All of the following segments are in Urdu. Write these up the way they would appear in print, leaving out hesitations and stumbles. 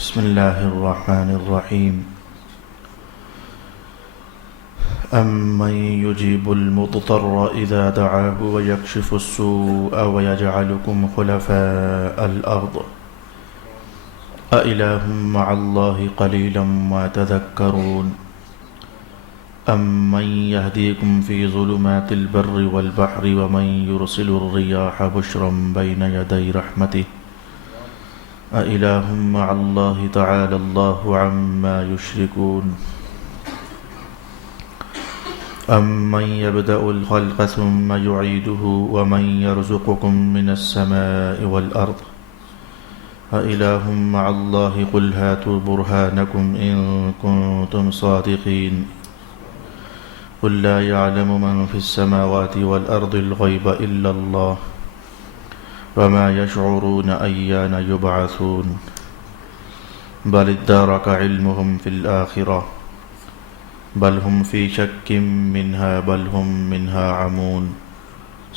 بسم الله الرحمن الرحيم أمن يجيب المضطر إذا دعاه ويكشف السوء ويجعلكم خلفاء الأرض أإله مع الله قليلا ما تذكرون أمن يهديكم في ظلمات البر والبحر ومن يرسل الرياح بشرا بين يدي رحمته أإله مع الله تعالى الله عما يشركون أمن يبدأ الخلق ثم يعيده ومن يرزقكم من السماء والأرض أإله مع الله قل هاتوا برهانكم إن كنتم صادقين قل لا يعلم من في السماوات والأرض الغيب إلا الله وما يشعرون أيان يبعثون بل ادارك علمهم في الآخرة بل هم في شك منها بل هم منها عمون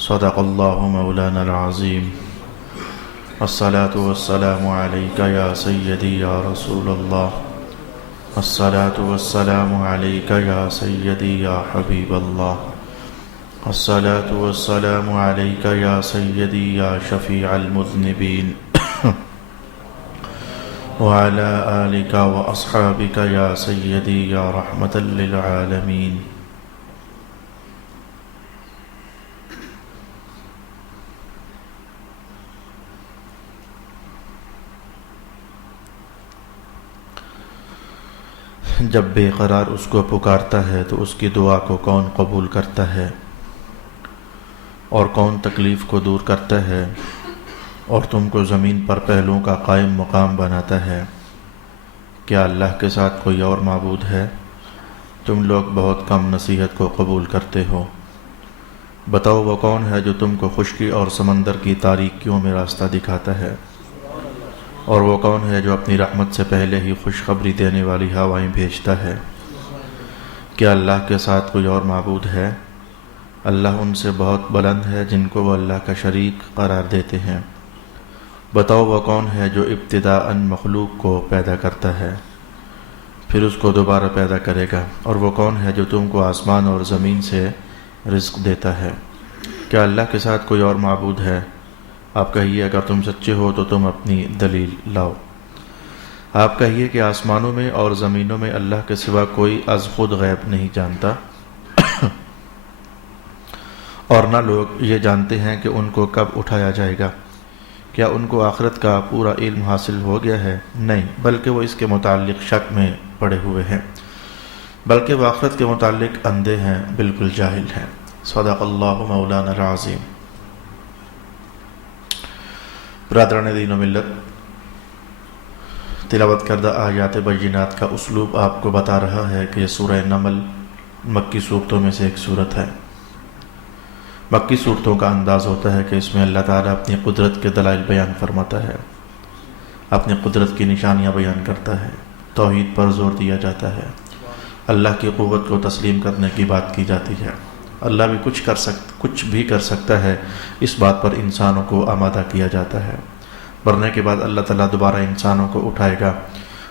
صدق الله مولانا العظيم الصلاة والسلام عليك يا سيدي يا رسول الله الصلاة والسلام عليك يا سيدي يا حبيب الله الصلاة والسلام عليك يا سيدي يا شفيع المذنبين وعلى آلك وأصحابك يا سيدي يا رحمة للعالمين جب بے قرار اس کو پکارتا ہے تو اس کی دعا کو کون قبول کرتا ہے اور کون تکلیف کو دور کرتا ہے اور تم کو زمین پر پہلوؤں کا قائم مقام بناتا ہے؟ کیا اللہ کے ساتھ کوئی اور معبود ہے؟ تم لوگ بہت کم نصیحت کو قبول کرتے ہو۔ بتاؤ وہ کون ہے جو تم کو خشکی اور سمندر کی تاریکیوں میں راستہ دکھاتا ہے؟ اور وہ کون ہے جو اپنی رحمت سے پہلے ہی خوشخبری دینے والی ہوائیں بھیجتا ہے؟ کیا اللہ کے ساتھ کوئی اور معبود ہے؟ اللہ ان سے بہت بلند ہے جن کو وہ اللہ کا شریک قرار دیتے ہیں۔ بتاؤ وہ کون ہے جو ابتداءً مخلوق کو پیدا کرتا ہے پھر اس کو دوبارہ پیدا کرے گا؟ اور وہ کون ہے جو تم کو آسمان اور زمین سے رزق دیتا ہے؟ کیا اللہ کے ساتھ کوئی اور معبود ہے؟ آپ کہیے اگر تم سچے ہو تو تم اپنی دلیل لاؤ۔ آپ کہیے کہ آسمانوں میں اور زمینوں میں اللہ کے سوا کوئی از خود غیب نہیں جانتا اور نہ لوگ یہ جانتے ہیں کہ ان کو کب اٹھایا جائے گا۔ کیا ان کو آخرت کا پورا علم حاصل ہو گیا ہے؟ نہیں، بلکہ وہ اس کے متعلق شک میں پڑے ہوئے ہیں، بلکہ وہ آخرت کے متعلق اندھے ہیں، بالکل جاہل ہیں۔ صدق اللہ مولانا العظیم۔ برادران دین و ملت، تلاوت کردہ آیات بینات کا اسلوب آپ کو بتا رہا ہے کہ یہ سورہ نمل مکی صورتوں میں سے ایک صورت ہے۔ مکی صورتوں کا انداز ہوتا ہے کہ اس میں اللہ تعالیٰ اپنی قدرت کے دلائل بیان فرماتا ہے، اپنی قدرت کی نشانیاں بیان کرتا ہے، توحید پر زور دیا جاتا ہے، اللہ کی قوت کو تسلیم کرنے کی بات کی جاتی ہے۔ اللہ بھی کچھ بھی کر سکتا ہے، اس بات پر انسانوں کو آمادہ کیا جاتا ہے۔ مرنے کے بعد اللہ تعالیٰ دوبارہ انسانوں کو اٹھائے گا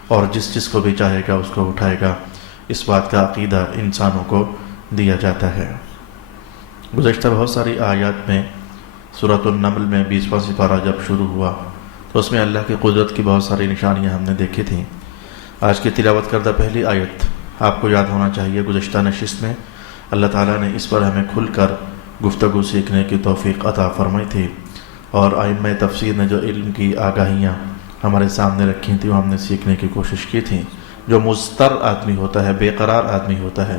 اور جس کو بھی چاہے گا اس کو اٹھائے گا، اس بات کا عقیدہ انسانوں کو دیا جاتا ہے۔ گزشتہ بہت ساری آیات میں سورۃ النمل میں 20واں سپارہ جب شروع ہوا تو اس میں اللہ کی قدرت کی بہت ساری نشانیاں ہم نے دیکھی تھیں۔ آج کی تلاوت کردہ پہلی آیت آپ کو یاد ہونا چاہیے، گزشتہ نشست میں اللہ تعالیٰ نے اس پر ہمیں کھل کر گفتگو سیکھنے کی توفیق عطا فرمائی تھی، اور ائمہ تفسیر نے جو علم کی آگاہیاں ہمارے سامنے رکھی تھیں وہ ہم نے سیکھنے کی کوشش کی تھی۔ جو مضطر آدمی ہوتا ہے، بے قرار آدمی ہوتا ہے،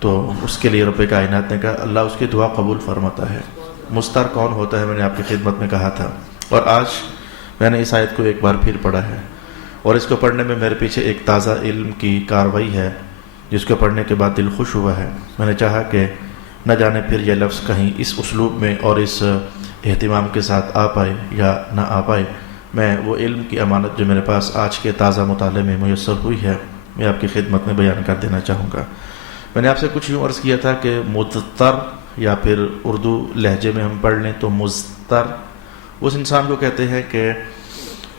تو اس کے لیے رب کائنات نے کہا اللہ اس کی دعا قبول فرماتا ہے۔ مضطر کون ہوتا ہے میں نے آپ کی خدمت میں کہا تھا، اور آج میں نے اس آیت کو ایک بار پھر پڑھا ہے، اور اس کو پڑھنے میں میرے پیچھے ایک تازہ علم کی کارروائی ہے جس کو پڑھنے کے بعد دل خوش ہوا ہے۔ میں نے چاہا کہ نہ جانے پھر یہ لفظ کہیں اس اسلوب میں اور اس اہتمام کے ساتھ آ پائے یا نہ آ پائے۔ میں وہ علم کی امانت جو میرے پاس آج کے تازہ مطالعے میں میسر ہوئی ہے میں آپ کی خدمت میں بیان کر دینا چاہوں گا۔ میں نے آپ سے کچھ یوں عرض کیا تھا کہ مضطر یا پھر اردو لہجے میں ہم پڑھ لیں تو مضطر اس انسان کو کہتے ہیں کہ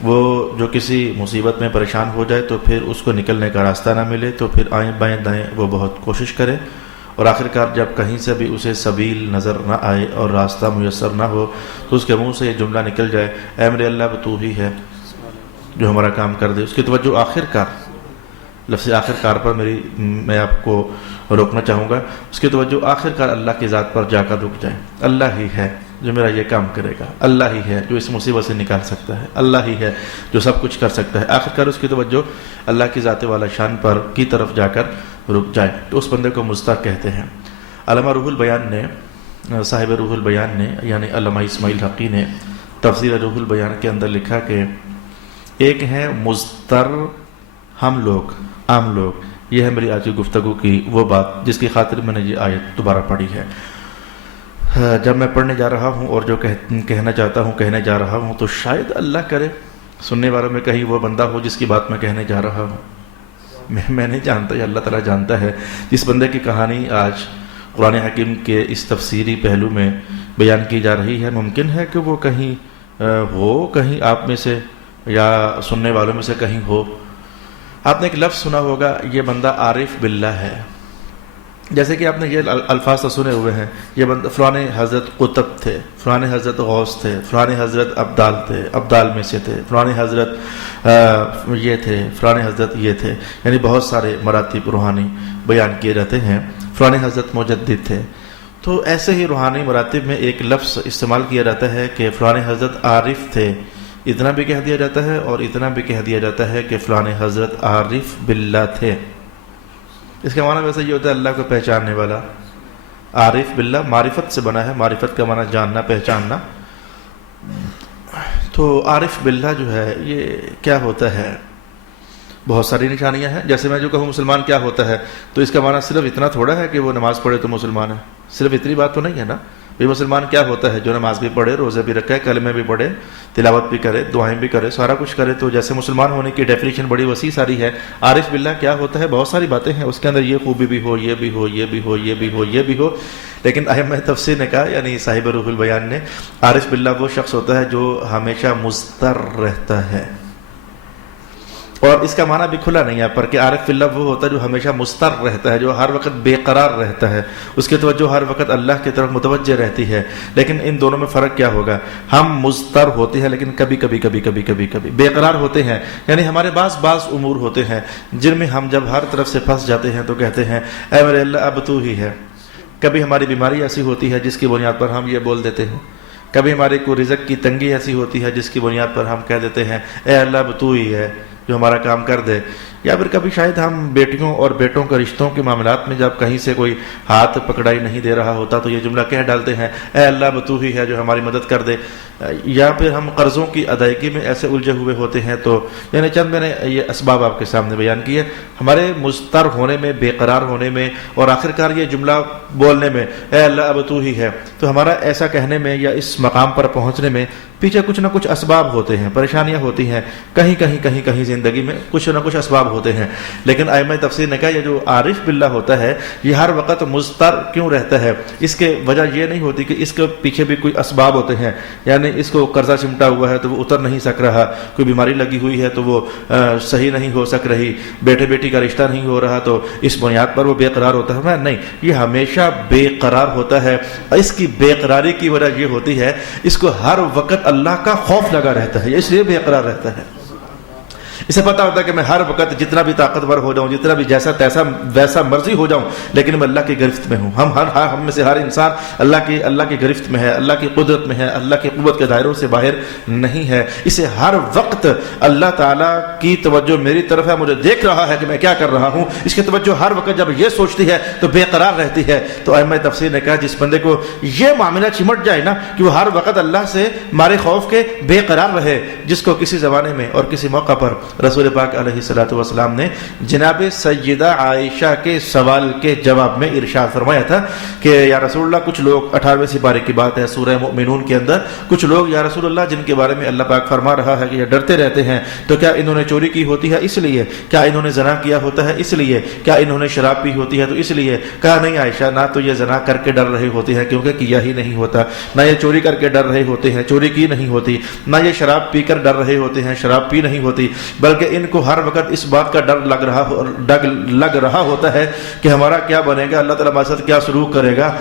وہ جو کسی مصیبت میں پریشان ہو جائے تو پھر اس کو نکلنے کا راستہ نہ ملے تو پھر آئیں بائیں دائیں وہ بہت کوشش کرے، اور آخرکار جب کہیں سے بھی اسے سبیل نظر نہ آئے اور راستہ میسر نہ ہو تو اس کے منہ سے یہ جملہ نکل جائے، اے میرے اللہ اب تو ہی ہے جو ہمارا کام کر دے۔ اس کی توجہ آخرکار، لفظ آخرکار پر میں آپ کو روکنا چاہوں گا، اس کی توجہ آخرکار اللہ کی ذات پر جا کر رک جائے۔ اللہ ہی ہے جو میرا یہ کام کرے گا، اللہ ہی ہے جو اس مصیبت سے نکال سکتا ہے، اللہ ہی ہے جو سب کچھ کر سکتا ہے۔ آخرکار اس کی توجہ اللہ کی ذات والا شان پر کی طرف جا کر رک جائے تو اس بندے کو مستحق کہتے ہیں۔ علامہ روح البیان نے، صاحب روح البیان نے یعنی علامہ اسماعیل حقی نے تفسیر روح البیان کے اندر لکھا کہ ایک ہے مضطر ہم لوگ، عام لوگ، یہ ہے میری آج کی گفتگو کی وہ بات جس کی خاطر میں نے یہ آیت دوبارہ پڑھی ہے۔ جب میں پڑھنے جا رہا ہوں اور جو کہنا چاہتا ہوں کہنے جا رہا ہوں تو شاید اللہ کرے سننے والوں میں کہیں وہ بندہ ہو جس کی بات میں کہنے جا رہا ہوں۔ میں نہیں جانتا، یہ اللہ تعالیٰ جانتا ہے۔ جس بندے کی کہانی آج قرآن حکیم کے اس تفسیری پہلو میں بیان کی جا رہی ہے، ممکن ہے کہ وہ کہیں ہو، کہیں آپ میں سے یا سننے والوں میں سے کہیں ہو۔ آپ نے ایک لفظ سنا ہوگا، یہ بندہ عارف باللہ ہے۔ جیسے کہ آپ نے یہ الفاظ تو سنے ہوئے ہیں، یہ بندہ فلاں حضرت قطب تھے، فلاں حضرت غوث تھے، فلاں حضرت ابدال تھے، ابدال میں سے تھے، فلاں حضرت یہ تھے، فلاں حضرت یہ تھے، یعنی بہت سارے مراتب روحانی بیان کیے جاتے ہیں۔ فلاں حضرت مجدد تھے، تو ایسے ہی روحانی مراتب میں ایک لفظ استعمال کیا جاتا ہے کہ فلاں حضرت عارف تھے، اتنا بھی کہہ دیا جاتا ہے، اور اتنا بھی کہہ دیا جاتا ہے کہ فلاں حضرت عارف باللہ تھے۔ اس کا معنی ویسے یہ ہوتا ہے اللہ کو پہچاننے والا۔ عارف باللہ معرفت سے بنا ہے، معرفت کا معنی جاننا، پہچاننا۔ تو عارف باللہ جو ہے یہ کیا ہوتا ہے؟ بہت ساری نشانیاں ہیں۔ جیسے میں جو کہوں مسلمان کیا ہوتا ہے تو اس کا معنی صرف اتنا تھوڑا ہے کہ وہ نماز پڑھے تو مسلمان ہے، صرف اتنی بات تو نہیں ہے نا۔ بھئی مسلمان کیا ہوتا ہے؟ جو نماز بھی پڑھے، روزے بھی رکھے، کلمے بھی پڑھے، تلاوت بھی کرے، دعائیں بھی کرے، سارا کچھ کرے۔ تو جیسے مسلمان ہونے کی ڈیفینیشن بڑی وسیع ساری ہے، عارف باللہ کیا ہوتا ہے؟ بہت ساری باتیں ہیں، اس کے اندر یہ خوبی بھی ہو، یہ بھی ہو، یہ بھی ہو، یہ بھی ہو، یہ بھی ہو۔ لیکن ائمہ تفسیر نے کہا، یعنی صاحب روح البیان نے، عارف باللہ وہ شخص ہوتا ہے جو ہمیشہ مضطر رہتا ہے۔ اور اس کا معنی بھی کھلا نہیں ہے پر کہ عارف باللہ وہ ہوتا ہے جو ہمیشہ مضطر رہتا ہے، جو ہر وقت بے قرار رہتا ہے، اس کی توجہ ہر وقت اللہ کی طرف متوجہ رہتی ہے۔ لیکن ان دونوں میں فرق کیا ہوگا؟ ہم مضطر ہوتے ہیں لیکن کبھی کبھی بے قرار ہوتے ہیں، یعنی ہمارے بعض امور ہوتے ہیں جن میں ہم جب ہر طرف سے پھنس جاتے ہیں تو کہتے ہیں اے میرے اللہ اب تو ہی ہے۔ کبھی ہماری بیماری ایسی ہوتی ہے جس کی بنیاد پر ہم یہ بول دیتے ہیں، کبھی ہمارے کو رزق کی تنگی ایسی ہوتی ہے جس کی بنیاد پر ہم کہہ دیتے ہیں اے اللہ اب تو ہی ہے جو ہمارا کام کر دے۔ یا پھر کبھی شاید ہم بیٹیوں اور بیٹوں کے رشتوں کے معاملات میں جب کہیں سے کوئی ہاتھ پکڑائی نہیں دے رہا ہوتا تو یہ جملہ کہہ ڈالتے ہیں اے اللہ اب تو ہی ہے جو ہماری مدد کر دے۔ یا پھر ہم قرضوں کی ادائیگی میں ایسے الجھے ہوئے ہوتے ہیں تو یعنی چند میں نے یہ اسباب آپ کے سامنے بیان کیے، ہمارے مضطر ہونے میں، بے قرار ہونے میں، اور آخرکار یہ جملہ بولنے میں اے اللہ اب تو ہی ہے، تو ہمارا ایسا کہنے میں یا اس مقام پر پہنچنے میں پیچھے کچھ نہ کچھ اسباب ہوتے ہیں، پریشانیاں ہوتی ہیں، کہیں زندگی میں کچھ نہ کچھ اسباب ہوتے ہیں۔ لیکن ائمہ تفسیر نے کہا یہ جو عارف باللہ ہوتا ہے یہ ہر وقت مضطر کیوں رہتا ہے؟ اس کے وجہ یہ نہیں ہوتی کہ اس کے پیچھے بھی کوئی اسباب ہوتے ہیں، یعنی اس کو قرضہ چمٹا ہوا ہے تو وہ اتر نہیں سک رہا، کوئی بیماری لگی ہوئی ہے تو وہ صحیح نہیں ہو سک رہی، بیٹے بیٹی کا رشتہ نہیں ہو رہا تو اس بنیاد پر وہ بے قرار ہوتا ہے۔ نہیں، یہ ہمیشہ بے قرار ہوتا ہے۔ اس کی بے قراری کی وجہ یہ ہوتی ہے اس کو ہر وقت اللہ کا خوف لگا رہتا ہے، اس لیے بے قرار رہتا ہے۔ اسے پتا ہوتا ہے کہ میں ہر وقت جتنا بھی طاقتور ہو جاؤں، جتنا بھی جیسا تیسا ویسا مرضی ہو جاؤں، لیکن میں اللہ کی گرفت میں ہوں۔ ہم میں سے ہر انسان اللہ کی گرفت میں ہے، اللہ کی قدرت میں ہے، اللہ کی قوت کے دائروں سے باہر نہیں ہے۔ اسے ہر وقت اللہ تعالیٰ کی توجہ میری طرف ہے، مجھے دیکھ رہا ہے کہ میں کیا کر رہا ہوں، اس کی توجہ ہر وقت جب یہ سوچتی ہے تو بے قرار رہتی ہے۔ تو ائمہ تفسیر نے کہا جس بندے کو یہ معاملہ چمٹ جائے نا کہ وہ ہر وقت اللہ سے مارے خوف کے بے قرار رہے، جس کو کسی زمانے میں اور کسی موقع پر رسول پاک علیہ الصلوۃ والسلام نے جناب سیدہ عائشہ کے سوال کے جواب میں ارشاد فرمایا تھا کہ یا رسول اللہ کچھ لوگ 18ویں سپارے کی بات ہے سورہ مؤمنون کے اندر، کچھ لوگ یا رسول اللہ جن کے بارے میں اللہ پاک فرما رہا ہے کہ یہ ڈرتے رہتے ہیں، تو کیا انہوں نے چوری کی ہوتی ہے اس لیے، کیا انہوں نے زنا کیا ہوتا ہے اس لیے، کیا انہوں نے شراب پی ہوتی ہے تو اس لیے؟ کہا نہیں عائشہ، نہ تو یہ زنا کر کے ڈر رہے ہوتے ہیں کیونکہ کیا ہی نہیں ہوتا، نہ یہ چوری کر کے ڈر رہے ہوتے ہیں، چوری کی نہیں ہوتی، نہ یہ شراب پی کر ڈر رہے ہوتے ہیں، شراب پی نہیں ہوتی، بلکہ ان کو ہر وقت اس بات کا ڈر لگ رہا ہوتا ہے کہ ہمارا کیا بنے گا، اللہ تعالیٰ ہمارے ساتھ کیا سلوک کرے گا،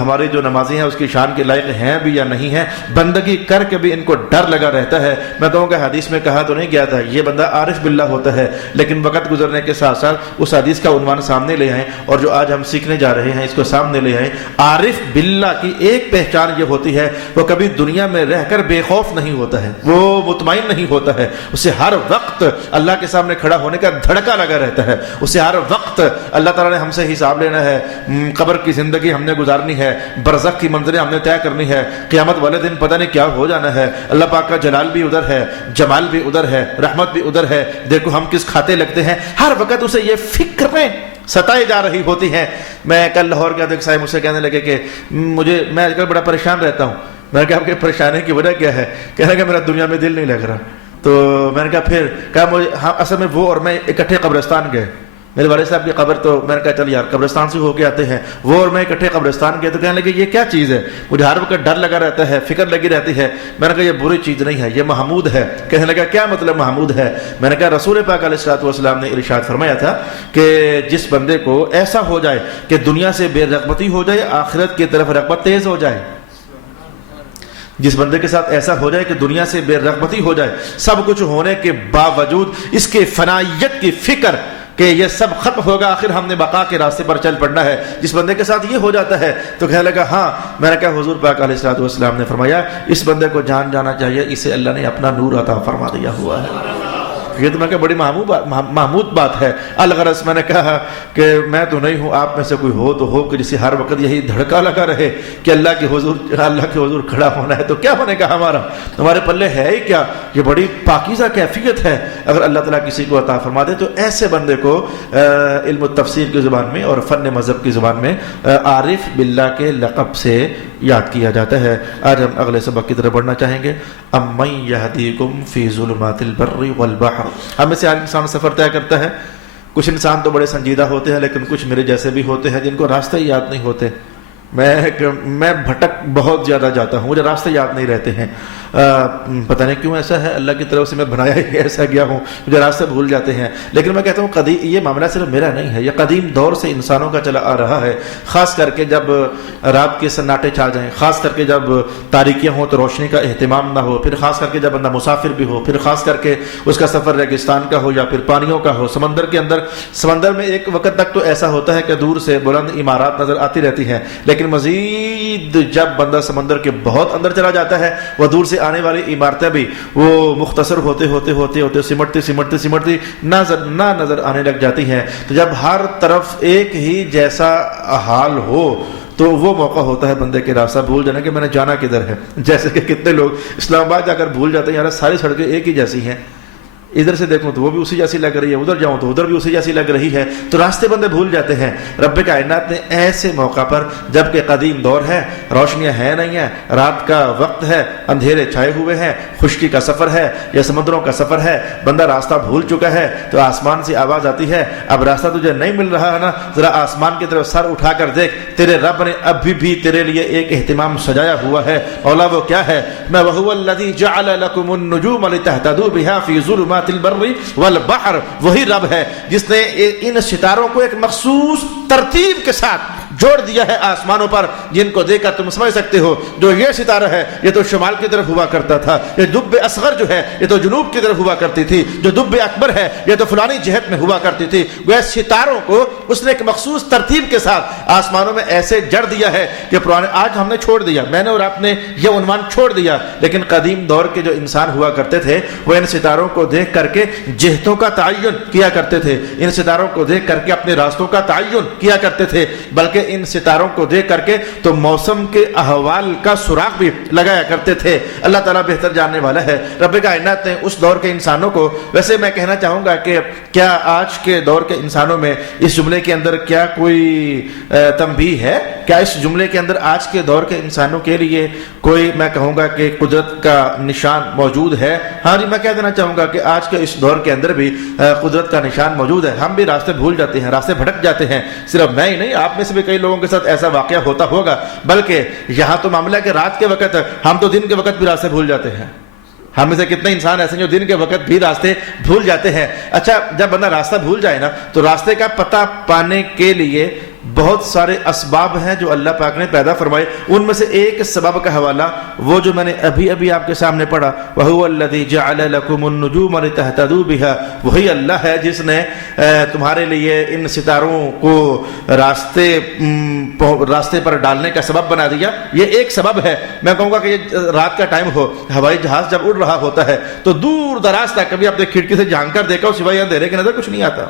ہماری جو نمازی ہیں اس کی شان کے لائق ہیں بھی یا نہیں ہیں، بندگی کر کے بھی ان کو ڈر لگا رہتا ہے۔ میں کہوں کہ حدیث میں کہا تو نہیں گیا تھا یہ بندہ عارف باللہ ہوتا ہے، لیکن وقت گزرنے کے ساتھ ساتھ اس حدیث کا عنوان سامنے لے آئیں اور جو آج ہم سیکھنے جا رہے ہیں اس کو سامنے لے آئیں۔ عارف باللہ کی ایک پہچان یہ ہوتی ہے وہ کبھی دنیا میں رہ کر بے خوف نہیں ہوتا ہے، وہ مطمئن نہیں ہوتا ہے، اسے ہر وقت اللہ کے سامنے کھڑا ہونے کا دھڑکا لگا رہتا ہے، اسے ہر وقت اللہ تعالیٰ نے ہم سے حساب لینا ہے، قبر کی زندگی ہم نے گزارنی ہے، برزخ کی منزلیں ہم نے طے کرنی ہے، قیامت والے دن پتہ نہیں کیا ہو جانا ہے، اللہ پاک کا جلال بھی ادھر ہے، جمال بھی ادھر ہے، رحمت بھی ادھر ہے، دیکھو ہم کس کھاتے لگتے ہیں، ہر وقت اسے یہ فکریں ستائے جا رہی ہوتی ہیں۔ میں کل لاہور گیا تو ایک صاحب مجھ سے کہنے لگے کہ میں آج کل بڑا پریشان رہتا ہوں۔ میں نے کہا آپ کے پریشانی کی وجہ کیا ہے؟ کہنے لگا میرا دنیا میں دل نہیں لگ رہا۔ تو میں نے کہا پھر کہا مجھے اصل میں وہ اور میں اکٹھے قبرستان گئے، میرے والد صاحب کی قبر، تو میں نے کہا چل یار قبرستان سے ہو کے آتے ہیں، وہ اور میں اکٹھے قبرستان گئے، تو کہنے لگے یہ کیا چیز ہے؟ مجھے ہر وقت ڈر لگا رہتا ہے، فکر لگی رہتی ہے۔ میں نے کہا یہ بری چیز نہیں ہے، یہ محمود ہے۔ کہنے لگا کیا مطلب محمود ہے؟ میں نے کہا رسول پاک علیہ الصلوۃ والسلام نے ارشاد فرمایا تھا کہ جس بندے کو ایسا ہو جائے کہ دنیا سے بے رغبتی ہو جائے، آخرت کی طرف رغبت تیز ہو جائے، جس بندے کے ساتھ ایسا ہو جائے کہ دنیا سے بے رغبتی ہو جائے، سب کچھ ہونے کے باوجود اس کے فنائیت کی فکر کہ یہ سب ختم ہوگا، آخر ہم نے بقا کے راستے پر چل پڑنا ہے، جس بندے کے ساتھ یہ ہو جاتا ہے تو کہنے لگا ہاں۔ میں نے کہا حضور پاک علیہ الصلوۃ والسلام نے فرمایا اس بندے کو جان جانا چاہیے اسے اللہ نے اپنا نور عطا فرما دیا ہوا ہے۔ یہ تو میں کہا بڑی محمود بات ہے۔ الغرض میں نے کہا کہ میں تو نہیں ہوں، آپ میں سے کوئی ہو تو ہو کہ جسے ہر وقت یہی دھڑکا لگا رہے کہ اللہ کے حضور کھڑا ہونا ہے، تو کیا ہونے کا ہمارے پلے ہے ہی کیا؟ یہ بڑی پاکیزہ کیفیت ہے اگر اللہ تعالیٰ کسی کو عطا فرما دے تو ایسے بندے کو علم التفسیر کی زبان میں اور فن مذہب کی زبان میں عارف باللہ کے لقب سے یاد کیا جاتا ہے۔ آج ہم اگلے سبق کی طرف بڑھنا چاہیں گے۔ امن یہدیکم فی ظلمات البر والبحر۔ ہم میں سے ہر انسان سفر طے کرتا ہے، کچھ انسان تو بڑے سنجیدہ ہوتے ہیں لیکن کچھ میرے جیسے بھی ہوتے ہیں جن کو راستے ہی یاد نہیں ہوتے۔ میں بھٹک بہت زیادہ جاتا ہوں، مجھے راستے یاد نہیں رہتے ہیں، پتہ نہیں کیوں ایسا ہے، اللہ کی طرف سے میں بنایا ہی ایسا گیا ہوں، مجھے راستے بھول جاتے ہیں۔ لیکن میں کہتا ہوں یہ معاملہ صرف میرا نہیں ہے، یہ قدیم دور سے انسانوں کا چلا آ رہا ہے، خاص کر کے جب رات کے سناٹے چھا جائیں، خاص کر کے جب تاریکیاں ہوں تو روشنی کا اہتمام نہ ہو، پھر خاص کر کے جب بندہ مسافر بھی ہو، پھر خاص کر کے اس کا سفر ریگستان کا ہو یا پھر پانیوں کا ہو، سمندر میں ایک وقت تک تو ایسا ہوتا ہے کہ دور سے بلند عمارات نظر آتی رہتی ہیں، لیکن مزید جب بندہ سمندر کے بہت اندر چلا جاتا ہے وہ دور سے آنے والی عمارتیں بھی وہ مختصر ہوتے سمٹتی نہ نظر آنے لگ جاتی ہیں۔ تو جب ہر طرف ایک ہی جیسا حال ہو تو وہ موقع ہوتا ہے بندے کے راستہ بھول جانے کہ میں نے جانا کدھر ہے۔ جیسے کہ کتنے لوگ اسلام آباد جا کر بھول جاتے ہیں یار ساری سڑکیں ایک ہی جیسی ہیں، ادھر سے دیکھوں تو وہ بھی اسی جیسی لگ رہی ہے، ادھر جاؤں تو ادھر بھی اسی جیسی لگ رہی ہے، تو راستے بندے بھول جاتے ہیں۔ رب کائنات نے ایسے موقع پر جبکہ قدیم دور ہے، روشنیاں ہیں نہیں ہیں، رات کا وقت ہے، اندھیرے چھائے ہوئے ہیں، خشکی کا سفر ہے یا سمندروں کا سفر ہے، بندہ راستہ بھول چکا ہے تو آسمان سے آواز آتی ہے اب راستہ تجھے نہیں مل رہا ہے نا، ذرا آسمان کی طرف سر اٹھا کر دیکھ، تیرے رب نے ابھی بھی تیرے لیے ایک اہتمام سجایا ہوا ہے۔ اولا وہ کیا ہے؟ میں وَهُوَ الَّذِي جَعَلَ لَكُمُ النُّجُومَ لِتَهْتَدُوا بِهَا فِي ظُلُمَاتِ الْبَرِّ والبحر۔ وہی رب ہے جس نے ان ستاروں کو ایک مخصوص ترتیب کے ساتھ جوڑ دیا ہے آسمانوں پر، جن کو دیکھ کر تم سمجھ سکتے ہو جو یہ ستارہ ہے یہ تو شمال کی طرف ہوا کرتا تھا، یہ دب اصغر جو ہے یہ تو جنوب کی طرف ہوا کرتی تھی، جو دب اکبر ہے یہ تو فلانی جہت میں ہوا کرتی تھی۔ وہ ستاروں کو اس نے ایک مخصوص ترتیب کے ساتھ آسمانوں میں ایسے جڑ دیا ہے کہ پرانے آج ہم نے چھوڑ دیا، میں نے اور آپ نے یہ عنوان چھوڑ دیا، لیکن قدیم دور کے جو انسان ہوا کرتے تھے وہ ان ستاروں کو دیکھ کر کے جہتوں کا تعین کیا کرتے تھے، ان ستاروں کو دیکھ کر کے اپنے راستوں کا تعین کیا کرتے تھے، بلکہ ان ستاروں کو دیکھ کر کے تو موسم کے احوال کا سراغ بھی لگایا کرتے تھے۔ اللہ تعالیٰ بہتر جاننے والا ہے۔ رب کائنات نے اس دور کے انسانوں کو، ویسے میں کہنا چاہوں گا کہ کیا آج کے دور کے انسانوں میں اس جملے کے اندر کیا کوئی تنبیہ ہے؟ کیا اس جملے کے اندر آج کے دور کے انسانوں کے لیے کوئی، میں کہوں گا کہ قدرت کا نشان موجود ہے؟ ہاں جی، میں کہہ دینا چاہوں گا کہ آج کے اس دور کے اندر بھی قدرت کا نشان موجود ہے۔ ہم بھی راستے بھول جاتے ہیں، راستے بھٹک جاتے ہیں۔ صرف میں ہی نہیں، آپ میں سے بھی کئی لوگوں کے ساتھ ایسا واقعہ ہوتا ہوگا۔ بلکہ یہاں تو معاملہ ہے کہ رات کے وقت، ہم تو دن کے وقت بھی راستے بھول جاتے ہیں۔ ہم میں سے کتنے انسان ایسے ہیں جو دن کے وقت بھی راستے بھول جاتے ہیں۔ اچھا، جب بندہ راستہ بھول جائے نا تو راستے کا پتہ پانے کے لیے بہت سارے اسباب ہیں جو اللہ پاک نے پیدا فرمائے۔ ان میں سے ایک سبب کا حوالہ وہ جو میں نے ابھی آپ کے سامنے پڑھا، وَهُوَ الَّذِي جَعَلَ لَكُمُ النُّجُومَ لِتَهْتَدُوا بِهَا، وہی اللہ ہے جس نے تمہارے لیے ان ستاروں کو راستے پر ڈالنے کا سبب بنا دیا۔ یہ ایک سبب ہے۔ میں کہوں گا کہ یہ رات کا ٹائم ہو، ہوائی جہاز جب اڑ رہا ہوتا ہے تو دور دراز تک کبھی آپ نے کھڑکی سے جھانک کر دیکھا ہو، سوائے اندھیرے کے نظر کچھ نہیں آتا۔